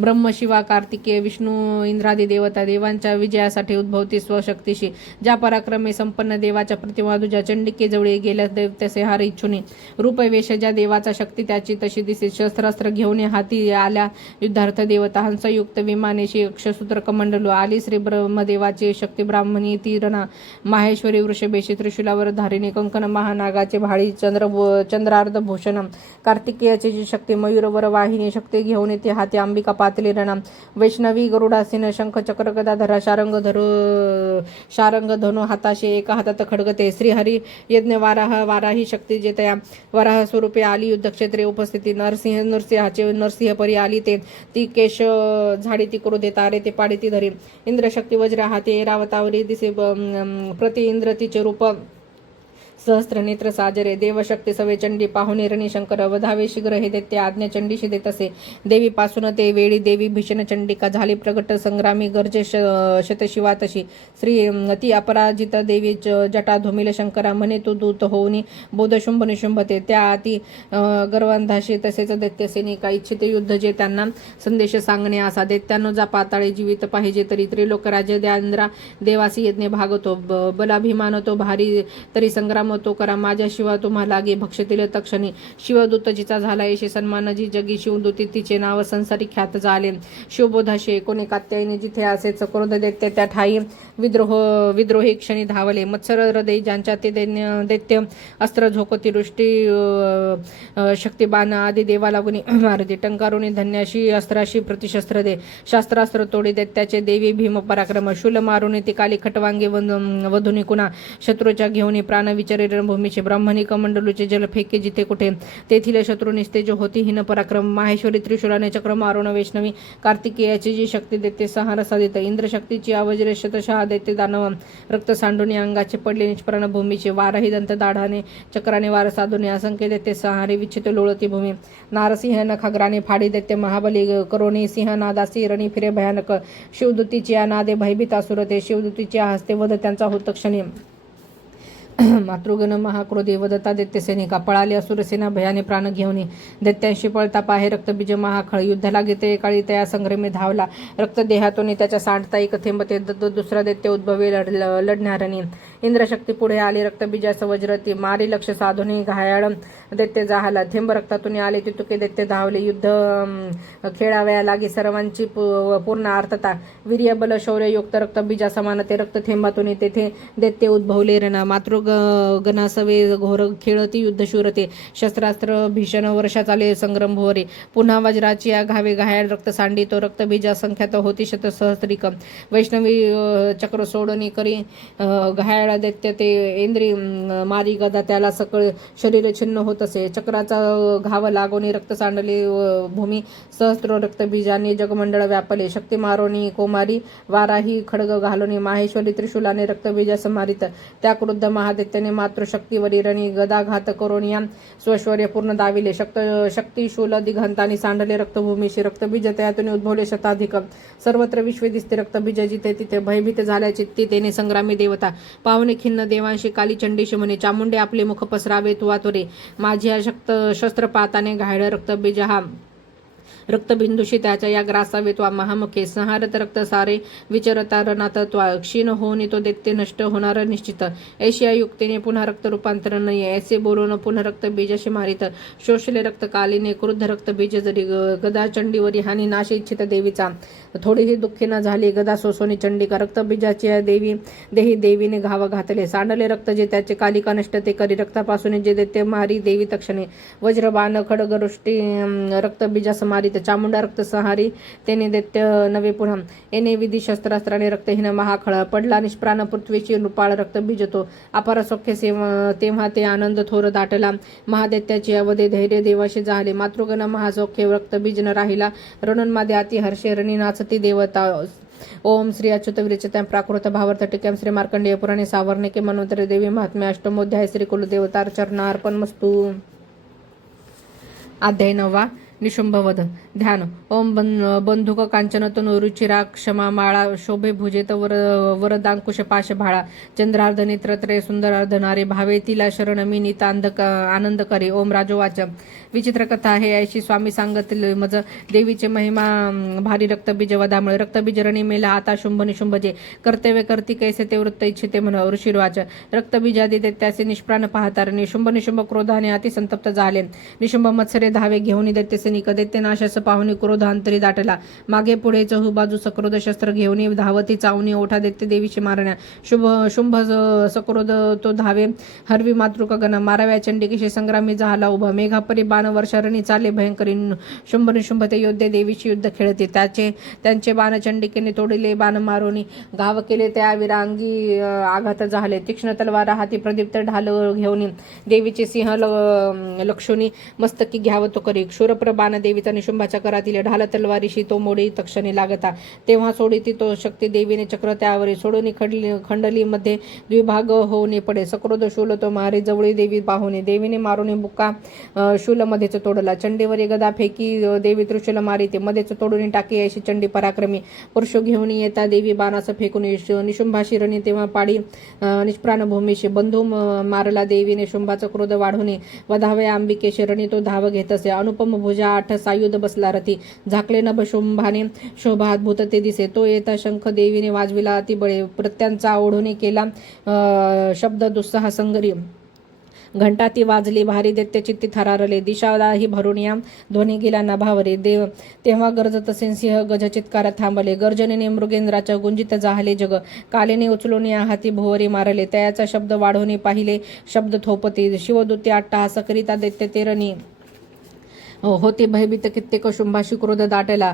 ब्रह्म शिवा कार्तिकेय विष्णू इंद्रादी देवता देवांच्या विजयासाठी उद्भवती स्वशक्तीशी. ज्या पराक्रमे संपन्न देवाच्या प्रतिमा तुझ्या चंडिकेजवळी गेल्या दैत्यसे हार इच्छुनी. रूपवेश ज्या देवाचा शक्ती त्याची तशी दिसे. शस्त्रास्त्र घेऊन हाती आल्या युद्धार्थ देवता. हंसयुक्त विमानेशी अक्षसूत्र कमंडलू. आली श्री ब्रह्मदेवाची शक्ती ब्राह्मणी ती रणा. माहेश्वरी वृषभेशी त्रिशूलावर धारिणी. कंकण महानागाचे भाळी चंद्रार्ध भूषण. कार्तिकेयाची जी शक्ती मयूरवर वाहिनी. शक्ती घेऊन येते हाती अंबिका पातली रणा. वैष्णवी गरुडासीन शंख चक्र गदा धरा. शारंग धनु हाताशी. एका हातात खडगते. श्रीहरी यज्ञ वाराही शक्ती जेतया. वराह स्वरूपे आली युद्धक्षेत्रे उपस्थिती. नरसिंहाचे नरसिंह परी आली ते. ती केश झाडी ती क्रोधे. तारे ते पाडी ती धरी. इंद्रशक्ती वज्र हाते. ऐरावतावरी दिसे प्रति इंद्र तिचे रूप. सहस्त्र नेत्र साजरे. देवशक्ती सवे चंडी. पाहुणे रणी शंकर. वधावे शीघ्र हे दैत्य आज्ञा चंडीशी देत असे. देवी पासून ते वेळी देवी भीषण चंडिका झाली प्रगट. संग्रामी गर्जे शतशिवा तशी. श्री ती अपराजित देवी जटा धुमिल शंकरा. म्हणे तू दूत होऊनी बोध शुंभ निशुंभते. त्या आती गर्वांधाशी तसेच दैत्य सैनिका. इच्छिते युद्ध जे त्यांना संदेश सांगणे असा. दैत्यांनो जा पाताळे जीवित पाहिजे तरी. त्रिलोक राज्य द्या इंद्रा देवासी यज्ञ भागतो. बलाभिमान तो भारी तरी संग्राम तो करा. माझ्या शिवा तुम्हा लागे भक्षतील तक्षणी. शिवदूत जिचा झाला येशी सन्मान. जी जगी शिवदूती तिचे नाव संसारी ख्यात झाले. शिवबोधाशी कोणी कात्यायनी जिथे असेच क्रोध दैत्य त्या ठाई. विद्रोही क्षणी धावले. मत्सर हृदय ज्यांच्या ते दैत्य अस्त्र झोकती वृष्टी शक्तिबाण आदी देवा लागून मारुती टंकारुणी धन्याशी अस्त्राशी प्रतिशस्त्र दे शास्त्रास्त्र तोडी दैत्याचे देवी भीम पराक्रम शूल मारुनी ती काली खटवांगी वधुनी कुणा शत्रूच्या घेऊन प्राण विचारे रणभूमीचे ब्राह्मणी कमंडलूचे जल फेके जिथे कुठे तेथील शत्रू निस्तेज होती हिन पराक्रम माहेश्वरी त्रिशूलाने चक्र मारुण वैष्णवी कार्तिकेयाची जी शक्ती देते संहार साधित इंद्रशक्तीची आवाजरे शतशः देते दानव रक्त सांडून अंगाचे पडले निष्प्राण भूमीचे वारही दंत दाढाने चक्राने वार साधून असंख्य देते संहारी विच्छित लोळती भूमी नारसिंह नखाग्राने फाडी देते महाबली करोनी सिंह नादासी रणी फिरे भयानक शिवदूतीची नादे भयभीत असुरते शिवदूतीची हस्ते वध त्यांचा होत क्षणी मातृगण महाक्रोधी वदता दैत्य सैनिका पळाले असुरसेना भयाने प्राण घेऊन दैत्यांशी पळता पाहे रक्तबीज महाखळ युद्धाला गीते काळी तया संग्रमे धावला रक्त देहातून त्याच्या सांडता एक थेंब ते दुसरा दैत्य उद्भवे लढणारणी इंद्रशक्ती पुढे आली रक्तबीजास वज्रती मारी लक्ष साधून घायाळ दैत्य जाहाला थेंब रक्तातून आले तितुके दैत्य धावले युद्ध खेळावया लागी सर्वांची पूर्ण आर्थता वीर्यबल शौर्ययुक्त रक्तबीजा समान ते रक्त थेंबातून तेथे दैत्य उद्भवले रणा मातृ गणासवे घोर खेळती युद्धशूरते शस्त्रास्त्र भीषण वर्षा चाले संग्रम भोवरे पुन्हा वज्राची घावे घायाळ रक्त सांडी तो रक्तबीजा संख्यात होती शत सहस्त्रिक वैष्णवी चक्र सोडणी करी घायाळ दैत्य ते इंद्री मारी गदा त्याला सकळ शरीर छिन्न होत असे चक्राचा घाव लागोनी रक्त सांडले भूमी सहस्त्र रक्तबीजाने जगमंडळ व्यापले शक्ती मारोनी कोमारी वाराही खडग घालोनी माहेश्वरी त्रिशूलाने रक्तबीजा समारित त्या क्रुद्ध महादैत्याने मात्र शक्तीवरी रणी गदाघात करून या स्वैश्वर्य पूर्ण दाविले शक्ती शूल दिगंतानी सांडले रक्तभूमीशी रक्तबीज त्यातून उद्भवले शताधिक सर्वत्र विश्वे दिसते रक्तबीज जिथे तिथे भयभीत झाल्याची ती तेने संग्रामी देवता पावने खिन्न देवांशी काली चंडीशी म्हणे चामुंडे आपले मुख पसरावे तुवा त्वरे माझी अशक्त शस्त्र पाताने घायळ रक्तबीज हा रक्तबिंदूशी त्याच्या या ग्रासावे त्वा महामुखे संहारत रक्त सारे विचरता रणात त्वा क्षीण होऊन तो दैत्य नष्ट होणार निश्चित ऐशिया युक्तीने पुन्हा रक्त रूपांतरण नाही ऐसे बोलून पुन्हा रक्तबीजाशी मारित शोषले रक्त कालीने क्रुद्ध रक्तबीज जरी गदा चंडीवरी हानी नाश इच्छित देवीचा थोडीही दुःखी न झाली गदा सोसोनी चंडिका रक्तबीजाची देही देवीने घाव घातले सांडले रक्त जे त्याचे कालिका नष्ट ते करी रक्तापासून जे दैत्य मारी देवी तक्षणे वज्रबाण खडगरुष्टी रक्तबीजा समारित चामुंडा रक्त संहारी तेने दैत्य नवे पुन्हा येणे विधी शस्त्रास्त्राने रक्तहीन महाखळ पडला निष्प्राण पृथ्वीची लुपाळ रक्त बीजतो अपार सौख्य तेव्हा ते आनंद थोर दाटला महादैत्याची अवधे धैर्य देवाशी झाले मातृगण महासौख्य रक्तबीज न राहिला रणोन्मादे अति हर्षे रणी नाचती देवता ओम श्री अच्युत विरचितां प्राकृत भावार्थ टीकां श्री मार्कंडेय पुराणे सावर्णिके मनोत्तरे देवी महात्म्य अष्टमोध्याय श्री कुलदेवतार चरणार्पणमस्तु अध्याय 9 निशुंभवध ध्यान ओम बंधुक कांचन तनु रुचिरा क्षमा माळा शोभे भुजेत वरदांकुश पाश भाळा चंद्रार्ध नेत्रत्रय सुंदरार्ध नारे भावे तिला शरण मी नितांद आनंद करे ओम राजोवाच विचित्र कथा आहे ऐशी स्वामी सांगतील मज देवीचे महिमा भारी रक्तबीज वधामुळे रक्तबीज रणी मेला आता शुंभ निशुंभजे कर्तव्य करती कैसे ते वृत्त इच्छिते म्हण ऋषीर्वाच रक्तबीजादी दैत्याचे निष्प्राण पाहता निशुंभ निशुंभ क्रोधाने अतिसंतप्त झाले निशुंभ मत्सरे धावे घेऊन दैत्य सैनिक दैत्य नाशास पाहुणे क्रोधांतरी दाटला मागे पुढे चहू बाजू सक्रोध शस्त्र घेऊन धावती चावणी ओठा दैत्य देवीशी मारण्या शुंभ सक्रोध तो धावे हरवी मातृका गण माराव्या चंडिकेशी संग्रामी झाला उभा मेघापरी बाण वर्षारणी चाले भयंकरी शुंभ निशुंभ ते योद्धे देवीशी युद्ध खेळते त्यांचे बाण चंडिकेने तोडिले बाण मारोनी घाव केले त्या विरांगी आघात झाले तीक्ष्ण तलवार हाती प्रदीप्त ढाल घेऊन देवीचे सिंह लक्षुनी मस्तकी घ्याव तो करी क्षुरप्र बाण देवीचा निशुंभाच्या करातील ढाल तलवारीशी तो मोडी तक्षणी लागता तेव्हा सोडीती तो शक्ती देवीने चक्र त्यावरी सोडून खंडली मध्ये द्विभाग होऊन पडे सक्रोध शूल तो मारे जवळी देवी पाहुणे देवीने मारून बुक्का शूल मध्येच तोडला चंडीवरी गदा फेकी देवी त्रिशूल मारिते मध्येच तोडून टाकी अशी चंडी पराक्रमी पुरुष घेऊन येता देवी बाणास फेकून निशुंभाशी रणी तेव्हा पाडी निष्प्राण भूमीशी बंधू मारला देवीने शुंभाचा क्रोध वाढवणे वधावे अंबिकेशी रणी तो धाव घेत असे अनुपम भुजा 8 सायुध बसला रथी झाकले नभ शुंभाने शोभा अद्भुत ते दिसे तो येता शंख देवीने वाजविला अतिबळे प्रत्यांचा ओढून केला शब्द दुस्साह संगरी घंटा ती वाजली, भारी दैत्य चित्ती थरारले, दिशालाही भरून या ध्वनी गेला नभावरे. तेव्हा गरजत असेन सिंह गजचित्कार थांबले, गर्जनेने मृगेंद्राच्या गुंजित जाहले जग, कालेने उचलून या हाती भुवरी मारले, तयाचा शब्द वाढवणे पाहिले शब्द थोपती, शिवदूते अट्टहास करिता दैत्य तेरणी होते भयभीत कित्येक शुंभाशी क्रोध दाटला.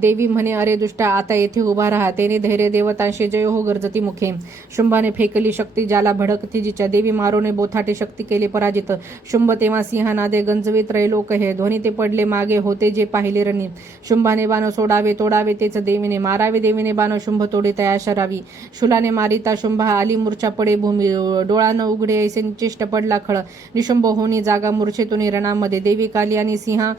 देवी म्हणे, अरे दुष्टा, आता येथे उभा राहा. तेने धैर्य देवतांशी जय हो गरजती मुखे, शुंभाने फेकली शक्ती ज्याला भडकती जिच्या, देवी मारोने बोथाटे शक्ती केले पराजित, शुंभ तेव्हा सिंहनादे गंजवीत त्रैलोक हे, ध्वनी ते पडले मागे होते जे पाहिले रणी, शुंभाने बाण सोडावे तोडावे तेच देवीने, मारावे देवीने बाण शुंभ तोडे तया शरावी, शूलाने मारिता शुंभा आली मूर्छा पडे भूमी, डोळा न उघडे ऐसे चिष्ट पडला खळ, निशुंभ होनी जागा मूर्छेतून रणामध्ये, देवी काली आणि सिंहा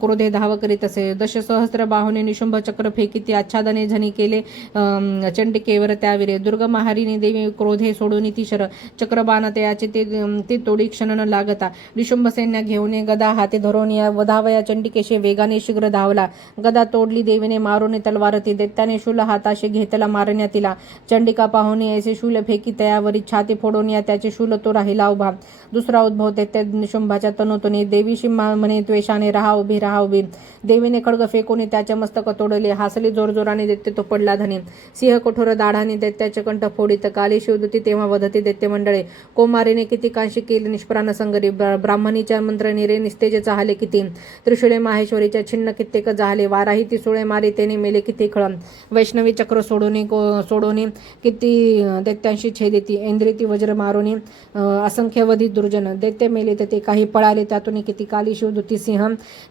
क्रोधे धाव करीत असे, दशसहस्र बाहुने निशुंभ चक्र फेकिती, आच्छादने झनी केले चंडिकेवर त्याविरे, दुर्गमहारिणी देवी क्रोधे सोडून ती शर, चक्रबाण तयाचे ते तोडी क्षण न लागता, निशुंभ सैन्य घेऊन गदा हाती धरून या वधावया चंडिकेशे वेगाने शीघ्र धावला, गदा तोडली देवीने मारून तलवारती, दैत्याने शूल हाताशी घेतला मारण्या तिला, चंडिका पाहुणे ऐसे शूल फेकी तयावरी, छाती फोडून या त्याचे शूल तो राहिला उभा, दुसरा उद्भव दैत्य निशुंभाच्या तनोतनी, देवी शिंभा म्हणे त्वेषाने राहा उभी, देवीने खड्ग फेकून त्याचे मस्तक तोडले, हासली जोरजोराने दैत्य तो पडला धनी, सिंह कठोर दाढाने दैत्याचे कंठ फोडित, काली शिवदूती तेव्हा वधती दैत्य मंडळे, कोमारीने किती कांशी केली निष्प्राण संगरी, ब्राह्मणीच्या मंत्र निरे निस्तेज चाहले किती, त्रिशूळे माहेश्वरीच्या छिन्न कित्येक जाहले, वाराही ती सुळे मारी तेने मेले किती खळ, वैष्णवी चक्र सोडोनी किती दैत्यांशी छेदिती, इंद्रिती वज्र मारोनी असंख्य वधी दुर्जन, दैत्य मेले ते काही पळाले त्यातून किती, काली शिवदूती सिंह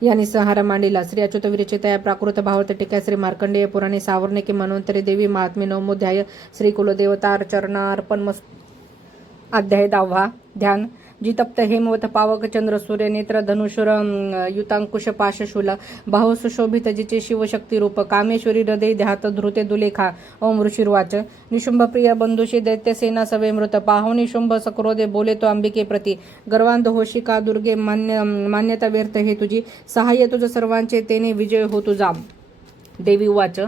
यांनी संहार मांडिला. श्री अच्युत विरचितया प्राकृत भावार्थ टीका श्री मार्कंडेय पुराणे सावर्णिके मनवंतरी देवी महात्म्य नवमोध्याय श्री कुलदेवतार चरणार्पणमस्तु. अध्याय 10. ध्यान. जितप्त हेमवत पावक चंद्र सूर्य नेत्र धनुषुर युतांकुश पाशशूल बाहु सुशोभित जिचे शिवशक्ती रूप, कामेश्वरी हृदय ध्यात धृते दुलेखा. ओम ऋषिर्वाच. निशुंभ प्रिय बंधुषी दैत्य सेना सवे मृत, पाहुनी शुंभ सक्रोधे बोले तो अंबिके प्रती, गर्वांध होशी का दुर्गे, मान्यता व्यर्थ हे तुझी, सहाय्य तुझ सर्वांचे तेने विजय हो तुझा. देवी उवाच.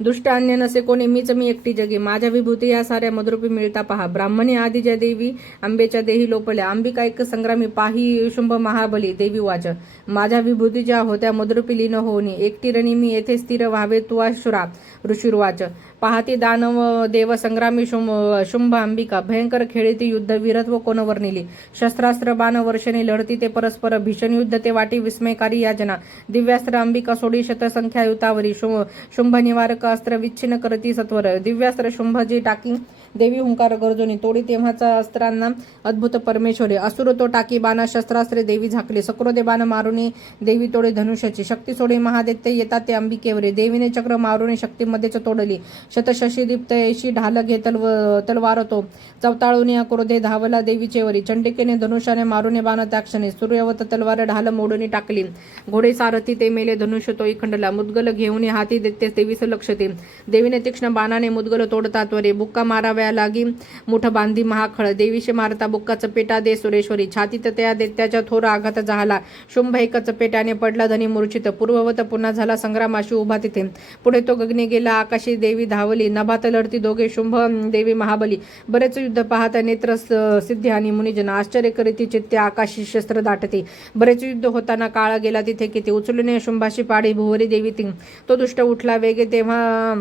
दुष्ट अन्य नसे कोणी, मीच मी एकटी जगी, माझ्या विभूती या साऱ्या मधुरूपी मिळता पहा. ब्राह्मणी आदी ज्या देवी आंबेच्या देही लोपल्या, अंबिका एक संग्रामी पाही शुंभ महाबली. देवी वाच. माझ्या विभूती ज्या होत्या मधुरूपी लीन होनी, एकटी रणी मी येथे स्थिर व्हावे तू आशुरा. ऋषिर्वाच. पाहती दानव देव संग्रामी शुंभ अंबिका, भयंकर खेळीती युद्ध वीरत्व कोण वर्णिली, शस्त्रास्त्र बाण वर्षणे लढती ते परस्पर, भीषण युद्ध ते वाटी विस्मयकारी याजना, दिव्यास्त्र अंबिका सोडी शतसंख्या युतावरी, शुंभ निवारक अस्त्र विच्छिन्न करती सत्वर, दिव्यास्त्र शुंभ जी टाकी देवी हुंकार गरजोनी, तोडी तेव्हाचा अस्त्रांना अद्भुत परमेश्वरी, असुर तो टाकी बाणा शस्त्रास्त्रे देवी झाकली, सक्रोदे बाण मारुनी देवी तोडे धनुष्याची, शक्ती सोडे महादैत्य येतात ते अंबिकेवरे, देवीने चक्र मारुनी शक्तीमध्येच तोडली, शतशशी दीप्त ऐशी ढाल घे तलवार तो, चवताळून या क्रोधे धावला देवीचे वरी, चंडिकेने धनुष्याने मारुने बाण त्या क्षणी, सूर्यवत तलवार ढाल मोडून टाकली, घोडे सारथी ते मेले धनुष्य तोही खंडला, मुद्गल घेऊन हाती देते देवीस लक्षते, देवीने तीक्ष्ण बाणाने मुद्गल तोडतात वरे, बुक्का माराव्या लागी मुठ बांधी महाखळ, देवीशी मारता बुक्का चपेटा दे सुरेश्वरी, छातीत त्या दैत्याच्या थोर आघात झाला, शुंभ एक चपेट्याने पडला धनी मूर्छित, पूर्ववत पुन्हा झाला संग्रामाशी उभा तिथे, पुढे तो गगनी गेला आकाशी देवी धावली, नभात लढती दोघे शुंभ देवी महाबली, बरेच युद्ध पाहता नेत्र सिद्धी आणि मुनिजन, आश्चर्य करीती चित्ते आकाशी शस्त्र दाटते, बरेच युद्ध होताना काळ गेला तिथे किती, उचलून शुंभाशी पाडी भुवरी देवी ती, तो दुष्ट उठला वेगे तेव्हा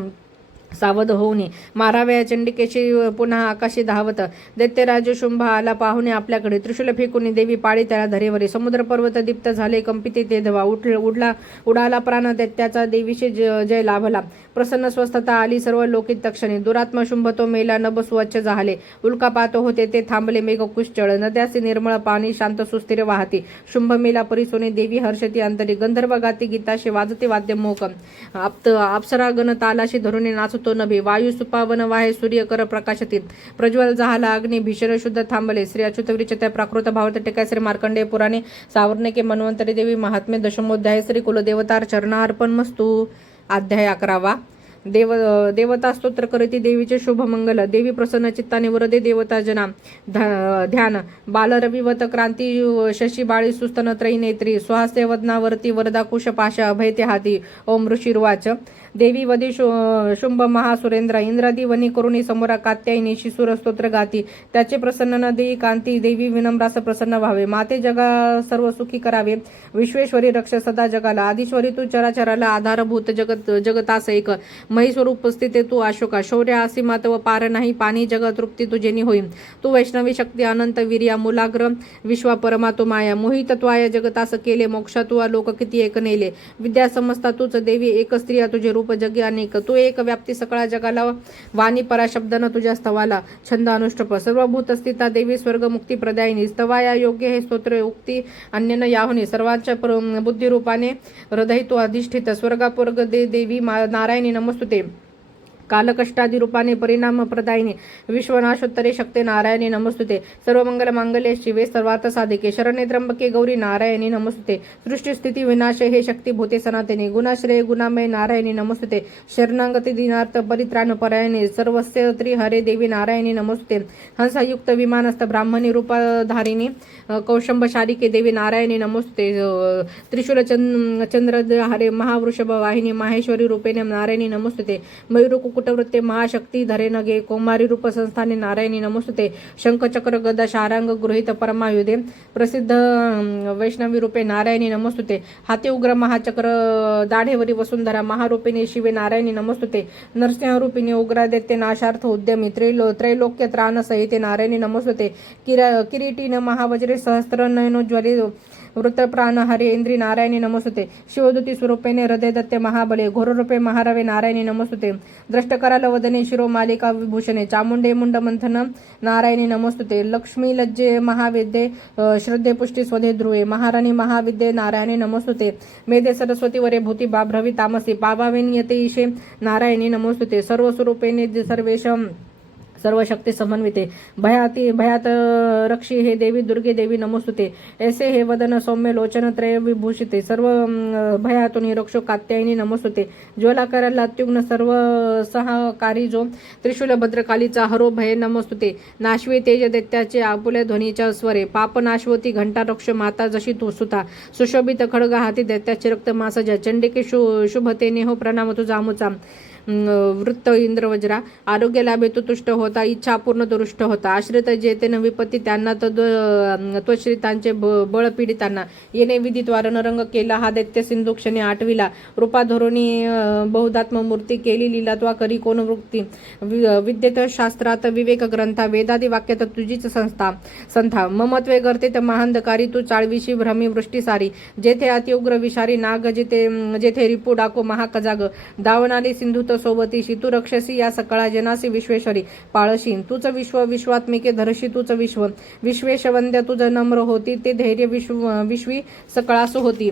सावध होऊ नये, माराव्या चंडिकेशी पुन्हा आकाशी धावत, दैत्यराज शुंभ आला पाहुणे आपल्याकडे, त्रिशूल फेकून देवी पाळी त्याला धरेवरी, समुद्र पर्वत दीप्त झाले कंपिते ते धवा, उडाला प्राण दैत्याचा देवीशी जय लाभला, प्रसन्न स्वस्थता आली सर्व लोकित तक्षणी, दुरात्मा शुंभ तो मेला नभ स्वच्छ झाले, उल्कापात होते ते थांबले मेघ कुश्चळ, नद्याचे निर्मळ पाणी शांत सुस्थिर वाहते, शुंभ मेला परिसोने देवी हर्षती अंतरी, गंधर्व गाती गीताशी वाजते वाद्य मोक, अप्सरागण तालाशी धरून नाचतो नभे, वायू सुपावन वाहे सूर्य कर प्रकाशती, प्रज्वल झाला अग्नी भीषण शुद्ध थांबले. श्री अच्युत विरचितया प्राकृत भावार्थ टीका श्री मार्कंडेय पुराणे सावर्णिके मनवंतरी देवी महात्म्य दशमोध्याय श्री कुलदेवतार चरणार्पणमस्तु. अध्याय 11. देवता स्तोत्र करीती देवीचे शुभ मंगल, देवी प्रसन्न चित्ताने वरदे देवता जना. ध्यान. बालरविवत क्रांती शशी बाळी सुस्तन त्रयी नेत्री, सुहास्य वदनावरती वरदा कुश पाशा अभयते हाती. ओम ऋषिर्वाच. देवी वदी शुंभ महासुरेंद्र इंद्रादी वनी करुणी समोरा कात्यायनी शिसूर स्तोत्र गाती त्याचे प्रसन्न नदी कांती देवी विनम्रास प्रसन्न व्हावे माते जगा सर्व सुखी करावे विश्वेश्वरी रक्ष सदा जगाला आदिश्वरी तू चराचराला आधारभूत जगतास एक महीस्वरूप स्थिते तू अशोका शौर्य असीमात व पार नाही पाणी जग तृप्ती तुझेनी होईल तू वैष्णवी शक्ती अनंत वीर्या मुलाग्र विश्वा परमा तू माया मोहितत्वाय जगतास केले मोक्षा तू लोक किती एक नेले विद्या समजता तूच देवी एक स्त्रिया तुझे रूप जगी अनेक तू एक व्याप्ती सकळा जगाला वाणी परा शब्दन तुझ्या स्तवाला छंद अनुष्टप सर्वभूत स्थिता देवी स्वर्ग मुक्ती प्रदायिनी स्तवाया योग्य हे स्तोत्र उक्ती अन्यन याहुनी सर्वांच्या बुद्धिरूपाने हृदय तू अधिष्ठित स्वर्गापुर्ग देवी नारायणी नमस्तुते कालकष्टादी रूपाने परिणाम प्रदायिनी विश्वनाशोत्तरे शक्ते नारायणी नमस्तुते सर्वमंगल मांगल्ये शिवे सर्वार्थ साधिके शरण्ये त्र्यंबके गौरी नारायणी नमस्तुते सृष्टी स्थिती विनाश हे शक्ती भूते सनातनी गुणाश्रय गुणामय नारायणी नमस्तुते शरणागती दिनार्थ परित्राण परायणे सर्वस्य हरे देवी नारायणी नमस्तुते हंसायुक्त विमानस्थ ब्राह्मणी रूपधारिणी कौशंब शारिके देवी नारायणी नमस्तुते त्रिशूल चंद्र हरे महावृषभ वाहिनी माहेश्वरी रूपेण नारायणी नमस्तुते मयूर कुटवृत्ते महाशक्ती धरे नगे कौमारी रूप संस्थाने नारायणी नमस्तुते शंखचक्र गदा शारांग गृहीत परमायुधे प्रसिद्ध वैष्णवी रूपे नारायणी नमस्तुते हाती उग्र महाचक्र दाढेवरी वसुंधरा महारूपिणी शिवे नारायणी नमस्तुते नरसिंह रूपिणी उग्रादित्य नाशार्थ उद्यमी त्रैलोक्य त्राण सहिते नारायणी नमस्तुते किरीटीन महावज्रे सहस्त्र नयनोज्वली वृत्तप्राण हरे इंद्री नारायणी नमस्तुते शिवदूती स्वरूपेने हृदय दत्ते महाबले घोररूपे महारवे नारायणी नमस्तुते द्रष्टकराल वदने शिरो मालिका विभूषणे चामुंडे मुंड मंथन नारायणी नमस्तुते लक्ष्मी लज्जे महाविद्ये श्रद्धे पुष्टी स्वधे ध्रुवे महाराणी महाविद्ये नारायणी नमस्तुते मेधे सरस्वती वरे भूती बाभ्रवी तामसी पावावेन यते ईशे नारायणी नमस्तुते सर्व स्वरूपेने सर्वेश सर्व शक्ती समन्विते भयात रक्षी हे देवी दुर्गे देवी नमस्तुते ऐसे हे वदन सौम्य लोचन त्रय विभूषिते सर्व भयातून रक्षो कात्यायनी नमस्तुते ज्वलाकाराला अत्युग्न सर्व सहकारी जो त्रिशूल भद्रकालीचा हरो भय नमस्तुते नाशवी तेज दैत्याचे आपुल्या ध्वनीच्या स्वरे पाप नाशवती घंटा रक्ष माता जशी तू सुता सुशोभित खडगा हाती दैत्याचे रक्त मासजा चंडिके शुभतेने हो प्रणाम तुझा अमुचा वृत्त इंद्रवज्रा आरोग्य लाभे तो तुष्ट होता इच्छा पूर्ण दुरुष्ट होता आश्रित जेतेन विपत्ती त्यांना त्वश्रितांचे बळ पीडितांना येणे विदित रणरंग केला हा दैत्य सिंधू क्षणी आठविला रूपाधोरणी बहुदात्म मूर्ती केली लीलात्वा करी कोण वृत्ती विद्येत शास्त्रात विवेक ग्रंथा वेदादी वाक्यात तुझीच संथा ममत्वे करते महांधकारी तू चाळविशी भ्रमी वृष्टी सारी जेथे अतिउग्र विषारी नाग जेथे रिपू डाको महाकजाग दावणारी सिंधू सोबतीशी तू रक्षसी या सकळा जनासी विश्वेश्वरी पाळशी तुझ विश्वात्मिके धरशी तुझ विश्वेशवंद्य तुझ नम्र होती ते धैर्य विश्वी सकळासु होती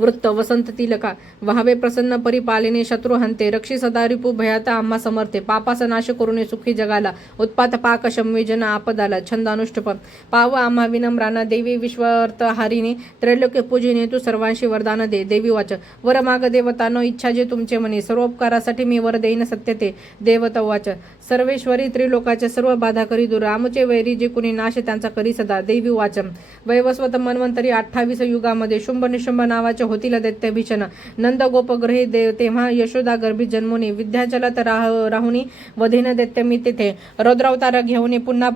वृत्त वसंत तिलका व्हावे प्रसन्न परिपालिने शत्रू हंते रक्षी सदा रिपू भयाता आम्हा समर्थे पापाचा नाश करुणे सुखी जगाला उत्पात पाक शम्वी जन आपदाला छंद अनुष्टप पाव आम्हा विनम्राना देवी विश्वर्त हारिणी त्रैलोक्य पूजिने तू सर्वांशी वरदान दे देवी वाच वर माग देवतानो इच्छा जे तुमचे म्हणे सर्वोपकारासाठी मी वर देईन सत्य ते देवता वाच सर्वेश्वरी त्रिलोकाच्या सर्व बाधा करी दूर आमचे वैरी जे कुणी नाश त्यांचा करी सदा देवी वाच वैवस्वत मन्वंतरी 28 युगामध्ये शुंभ निशुंभ नावाचे होतील दैत्य भीषण नंद गोपग्रही देव तेव्हा यशोदा गर्भी जन्मुनी विद्याचलात राहुनी वधीन दैत्य मी तेथे रौद्रावतार घेऊन पुन्हा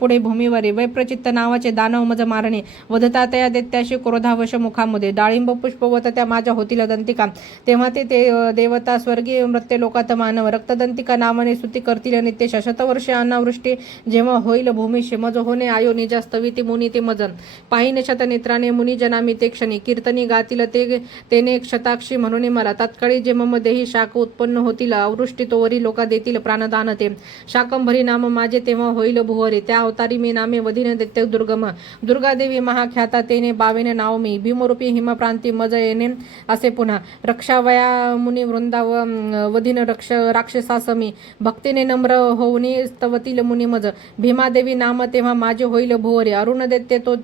पुढे भूमीवरे वैप्रचित्त नावाचे दानव मज मारणे वधता त्या दैत्याशी क्रोधावश मुखामध्ये डाळिंब पुष्पवत त्या माझ्या होतील दंतिका तेव्हा ते देवता स्वर्गीय मृत्य लोकात मानव रक्तदंतिका नावाने स्तुती करतील नित्य शतवर्ष अनावृष्टी जेव्हा होईल भूमीशी मज होणे आयो निजा स्तविती मुनी ते मजन पाहिन शतनेत्राने मुनी जनामी ते क्षणी कीर्तनी गातील तेने शताक्षी म्हणून मला तात्काळी जे मम देही शाख उत्पन्न होतील अवृष्टी तोवरी लोका देतील प्राणदान ते शाकंभरी नाम माझे तेव्हा होईल भुवरे त्या अवतारी मी नामे वधीन दैत्य दुर्गम दुर्गादेवी महाख्याता तेने बावेने नाव मी भीमरूपी हिमप्रांती मज येणे असे पुन्हा रक्षावया मुनी वृंदाव वधीन राक्षसासमी भक्तीने नम्र होऊनी स्तवतील मुनी मज भीमादेवी नाम तेव्हा माझे होईल भुवरे अरुण दैत्य तो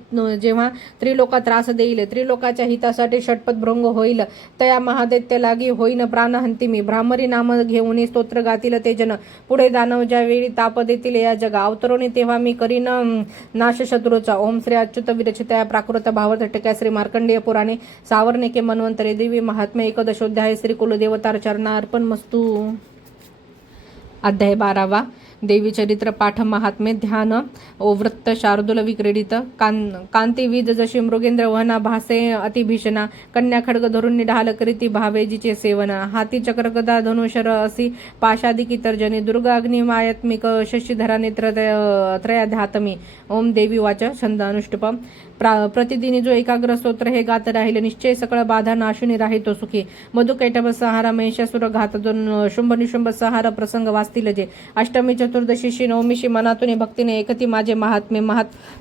जेव्हा त्रिलोका त्रास देईल त्रिलोकाच्या हितासाठी जरी षटपथ भृंग होईल तया महादैत्य लागी होईन प्राणहंती मी. भ्रामरी नाम घेऊन स्तोत्र गातील ते जन, पुढे दानव ज्यावेळी ताप देतील या जगा. अवतरोनी तेव्हा मी करीन नाश शत्रूचा. ओम श्री अच्युत विरचितया प्राकृत भावत टिका श्री मार्कंडेय पुराणे सावर्णिके मन्वंतरे देवी महात्म्य एकदशोध्याय श्री कुलदेवतार चरणार्पण मस्तू. अध्याय 12वा. देवी चरित्र पाठ महात्म्य ध्यान वृत्त शार्दूल विक्रीडित. कांती वीज जशी मृगेंद्र वहना भासे अतिभीषणा. कन्या खड्ग धरून निढाल करीती भावेजीचे सेवन. हाती चक्र गदा धनुशर असी पाशादिकी तर्जनी. दुर्गाग्नी मायात्मिक शशीधरा नेत्र त्रयाध्यात्मी. ओम देवी वाच. छंद अनुष्टुप. प्रतिदिनी जो एकाग्र स्तोत्र हे गात राहिले निश्चय सकळ बाधा नाशुनी राहितो सुखी. मधुकैटभ संहार महिषासुर घात दोन शुंभ निशुंभ संहार प्रसंग वाचतील जे. अष्टमी चतुर्दशीशी नवमीशी मनातून भक्तीने एकती माझे महात्मे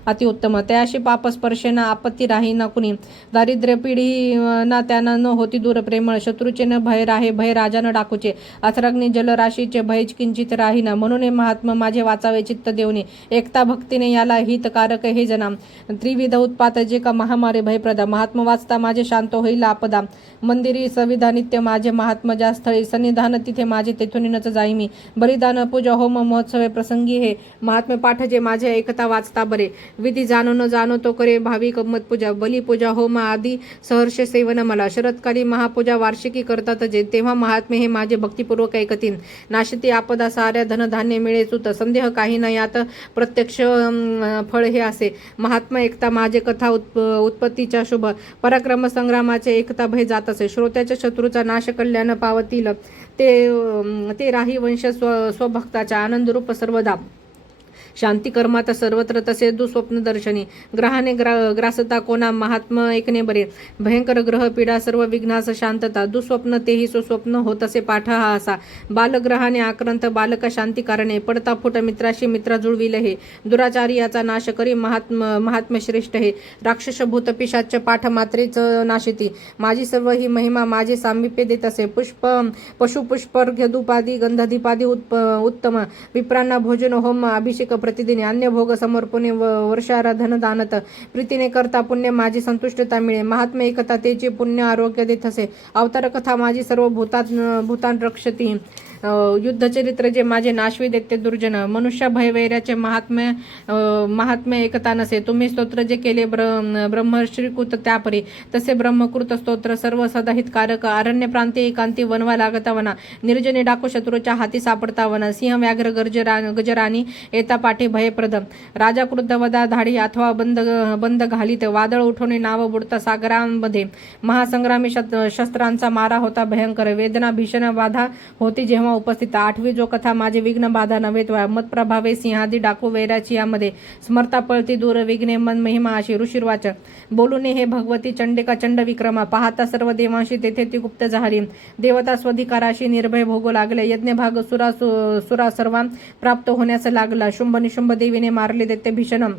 अतिउत्तम. त्याशी पाप स्पर्शेना आपत्ती राही ना कुणी. दारिद्र्य पिढी ना त्यांना न होती दूर प्रेमळ. शत्रूचे न भय राहे भय राजा न डाकूचे. अथराग्नी जलराशीचे भय किंचित राहीना. म्हणून महात्मा माझे वाचावे चित्त देवने. एकता भक्तीने याला हितकारक हे जना. त्रिविध उत्पात जे का महामारे भयप्रदा. महात्मा वाचता माझे शांत होईल आपदा. मंदिरी सविधा नित्य माझे महात्मा ज्या स्थळी. सन्निधान तिथे माझे तेथूनच जाई मी. बलिदान पूजा होम महोत्सवे प्रसंगी हे. महात्मे पाठ जे माझे ऐकता वाचता बरे. विधी जाणो न जाणो तो करे भाविक मत पूजा. बलिपूजा होम आदी सहर्ष सेवन मला. शरदकाली महापूजा वार्षिकी करतात जे. तेव्हा महात्मे हे माझे भक्तिपूर्वक ऐकतीन. नाशती आपदा साऱ्या धनधान्य मिळे सुत. संदेह काही नाही यात प्रत्यक्ष फळ हे असे. महात्मा एकता माझे कथा उत्पत्तीच्या शुभ. पराक्रम संग्रामाचे एकता भय जात असे. श्रोत्याच्या शत्रूचा नाश कल्याण पावतील ते राही वंश स्वभक्ताच्या. आनंदरूप सर्वदा. शांती कर्मात सर्वत्र तसे दुस्वप्न दर्शनी. ग्रहाने ग्रासता कोणा महात्मा ऐकणे बरे. भयंकर ग्रह पीडा सर्व विघ्नास शांतता. दुस्वप्न तेही सुस्वप्न होत असे पाठ हा असा. बालग्रहाने आक्रांत बालक शांती कारणे. पडता फुट मित्राशी मित्रा जुळविल हे. दुराचारी याचा नाश करी महात्म्य श्रेष्ठ हे. राक्षस भूत पिशाच पाठ मात्रेच नाशिती. माझी सर्व ही महिमा माझे सामिप्य देत असे. पशु पुष्पर्घ्य दुपादी गंधदीपादी उत्तम. विप्रांना भोजन होम अभिषेक प्रतिदिनी. अन्य भोग समर्पणे वर्षाराधन दानत. प्रीतीने करता पुण्य माझी संतुष्टता मिळे. महात्मा एकता तेची पुण्य आरोग्य देत असे. अवतार कथा माझी सर्व भूतान रक्षती. युद्धचरित्र जे माझे नाशवी देते दुर्जन. मनुष्य भयवैर्याचे महात्म्य एकता नसे. तुम्ही स्तोत्र जे केले ब्रह्मश्रीकृत त्यापरी. तसे ब्रह्मकृत स्तोत्र सर्व सदाहितकारक. अरण्य प्रांती एकांती वनवा लागता वना. निर्जने डाकू शत्रूच्या हाती सापडता वना. सिंह व्याघ्र गजरानी येता पाठी भयप्रद. राजा क्रुद्ध वदा धाडी अथवा बंद घालीत. वादळ उठवणे नाव बुडता सागरांमध्ये. महासंग्रामी शस्त्रांचा मारा होता भयंकर. वेदना भीषण बाधा होती जेव्हा उपस्थित. आठवी जो कथा माझे विघ्न बाधा नव्हे. मतप्रभावे सिंहादी डाकू वैराची यामध्ये. स्मरता पळती दूर विघ्ने मन महिमा अशी. ऋषिर्वाच. बोलूने हे भगवती चंडिका चंड विक्रमा. पाहता सर्व देवांशी तेथे ती गुप्त जाहरी. देवता स्वधिकाराशी निर्भय भोगू लागले. यज्ञभाग सुरा सर्वां प्राप्त होण्यास लागला. शुंभ निशुंभ देवीने मारले दैत्य भीषण.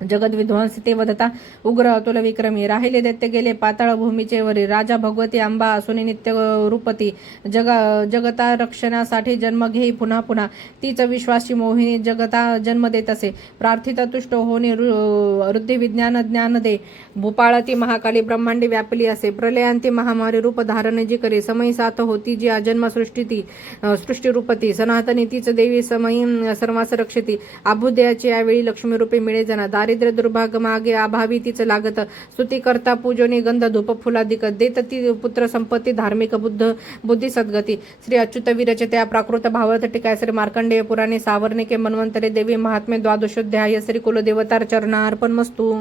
जगद विध्वंस ते वदता उग्र अतुल विक्रमी. राहिले दैत्य गेले पाताळ भूमीचे वरी. राजा भगवती अंबा असुनी नित्य रूपती. जगता रक्षणासाठी जन्म घेई पुन्हा पुन्हा. तीच विश्वासी मोहिनी जगता जन्म देत असे. प्रार्थिता तुष्ट होणे वृद्धी विज्ञान ज्ञान दे. भूपाळाती महाकाली ब्रह्मांडी व्यापली असे. प्रलयांती महामारी रूप धारण जी करे. समयी साथ होती जी अजन्म सृष्टी रूपती. सनातनी तीच देवी समयी सर्वांस रक्षती. अभुदयाची यावेळी लक्ष्मी रूपे मिळे जना. दारिद्र्य दुर्भाग मागे अभावी तीच लागत. स्तुती करता पूजनी गंध धूप फुलाधिक. देत ती पुत्र संपत्ती धार्मिक बुद्धी सद्गती. श्री अच्युत विरचितया प्राकृत भावत टिका श्री मार्कंडेय पुराणे सावर्णिके मन्वंतरे देवी महात्म्य द्वादशोध्याय श्री कुलदेवतार चरणार्पण मस्तू.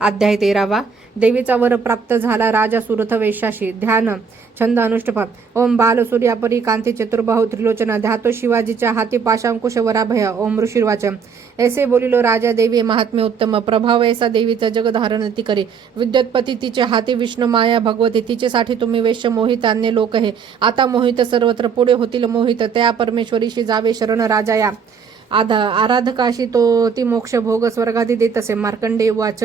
अध्याय 13वा. देवीचा वर प्राप्त झाला राजा सुरथ वेशाशी. ध्यान. छंद अनुष्टुप. ओम बाल सूर्यापरी कांती चतुर्बाहू त्रिलोचना. ध्यातो शिवाजीच्या हाती पाशांकुश वराभय. ओम ऋषिर्वाच. ऐसे बोलिलो राजा देवी महात्म्य उत्तम. प्रभाव ऐसा देवीचा जगधारण ती करे. विद्योत्पत्ती तिचे हाती विष्णू माया भगवती. तिचेसाठी तुम्ही वेश्य मोहित अन्य लोक हे. आता मोहित सर्वत्र पुढे होतील मोहित. त्या परमेश्वरीशी जावे शरण राजा या. आराधकाशी ती मोक्ष भोग स्वर्गादी देत असे. मार्कंडेय वाच.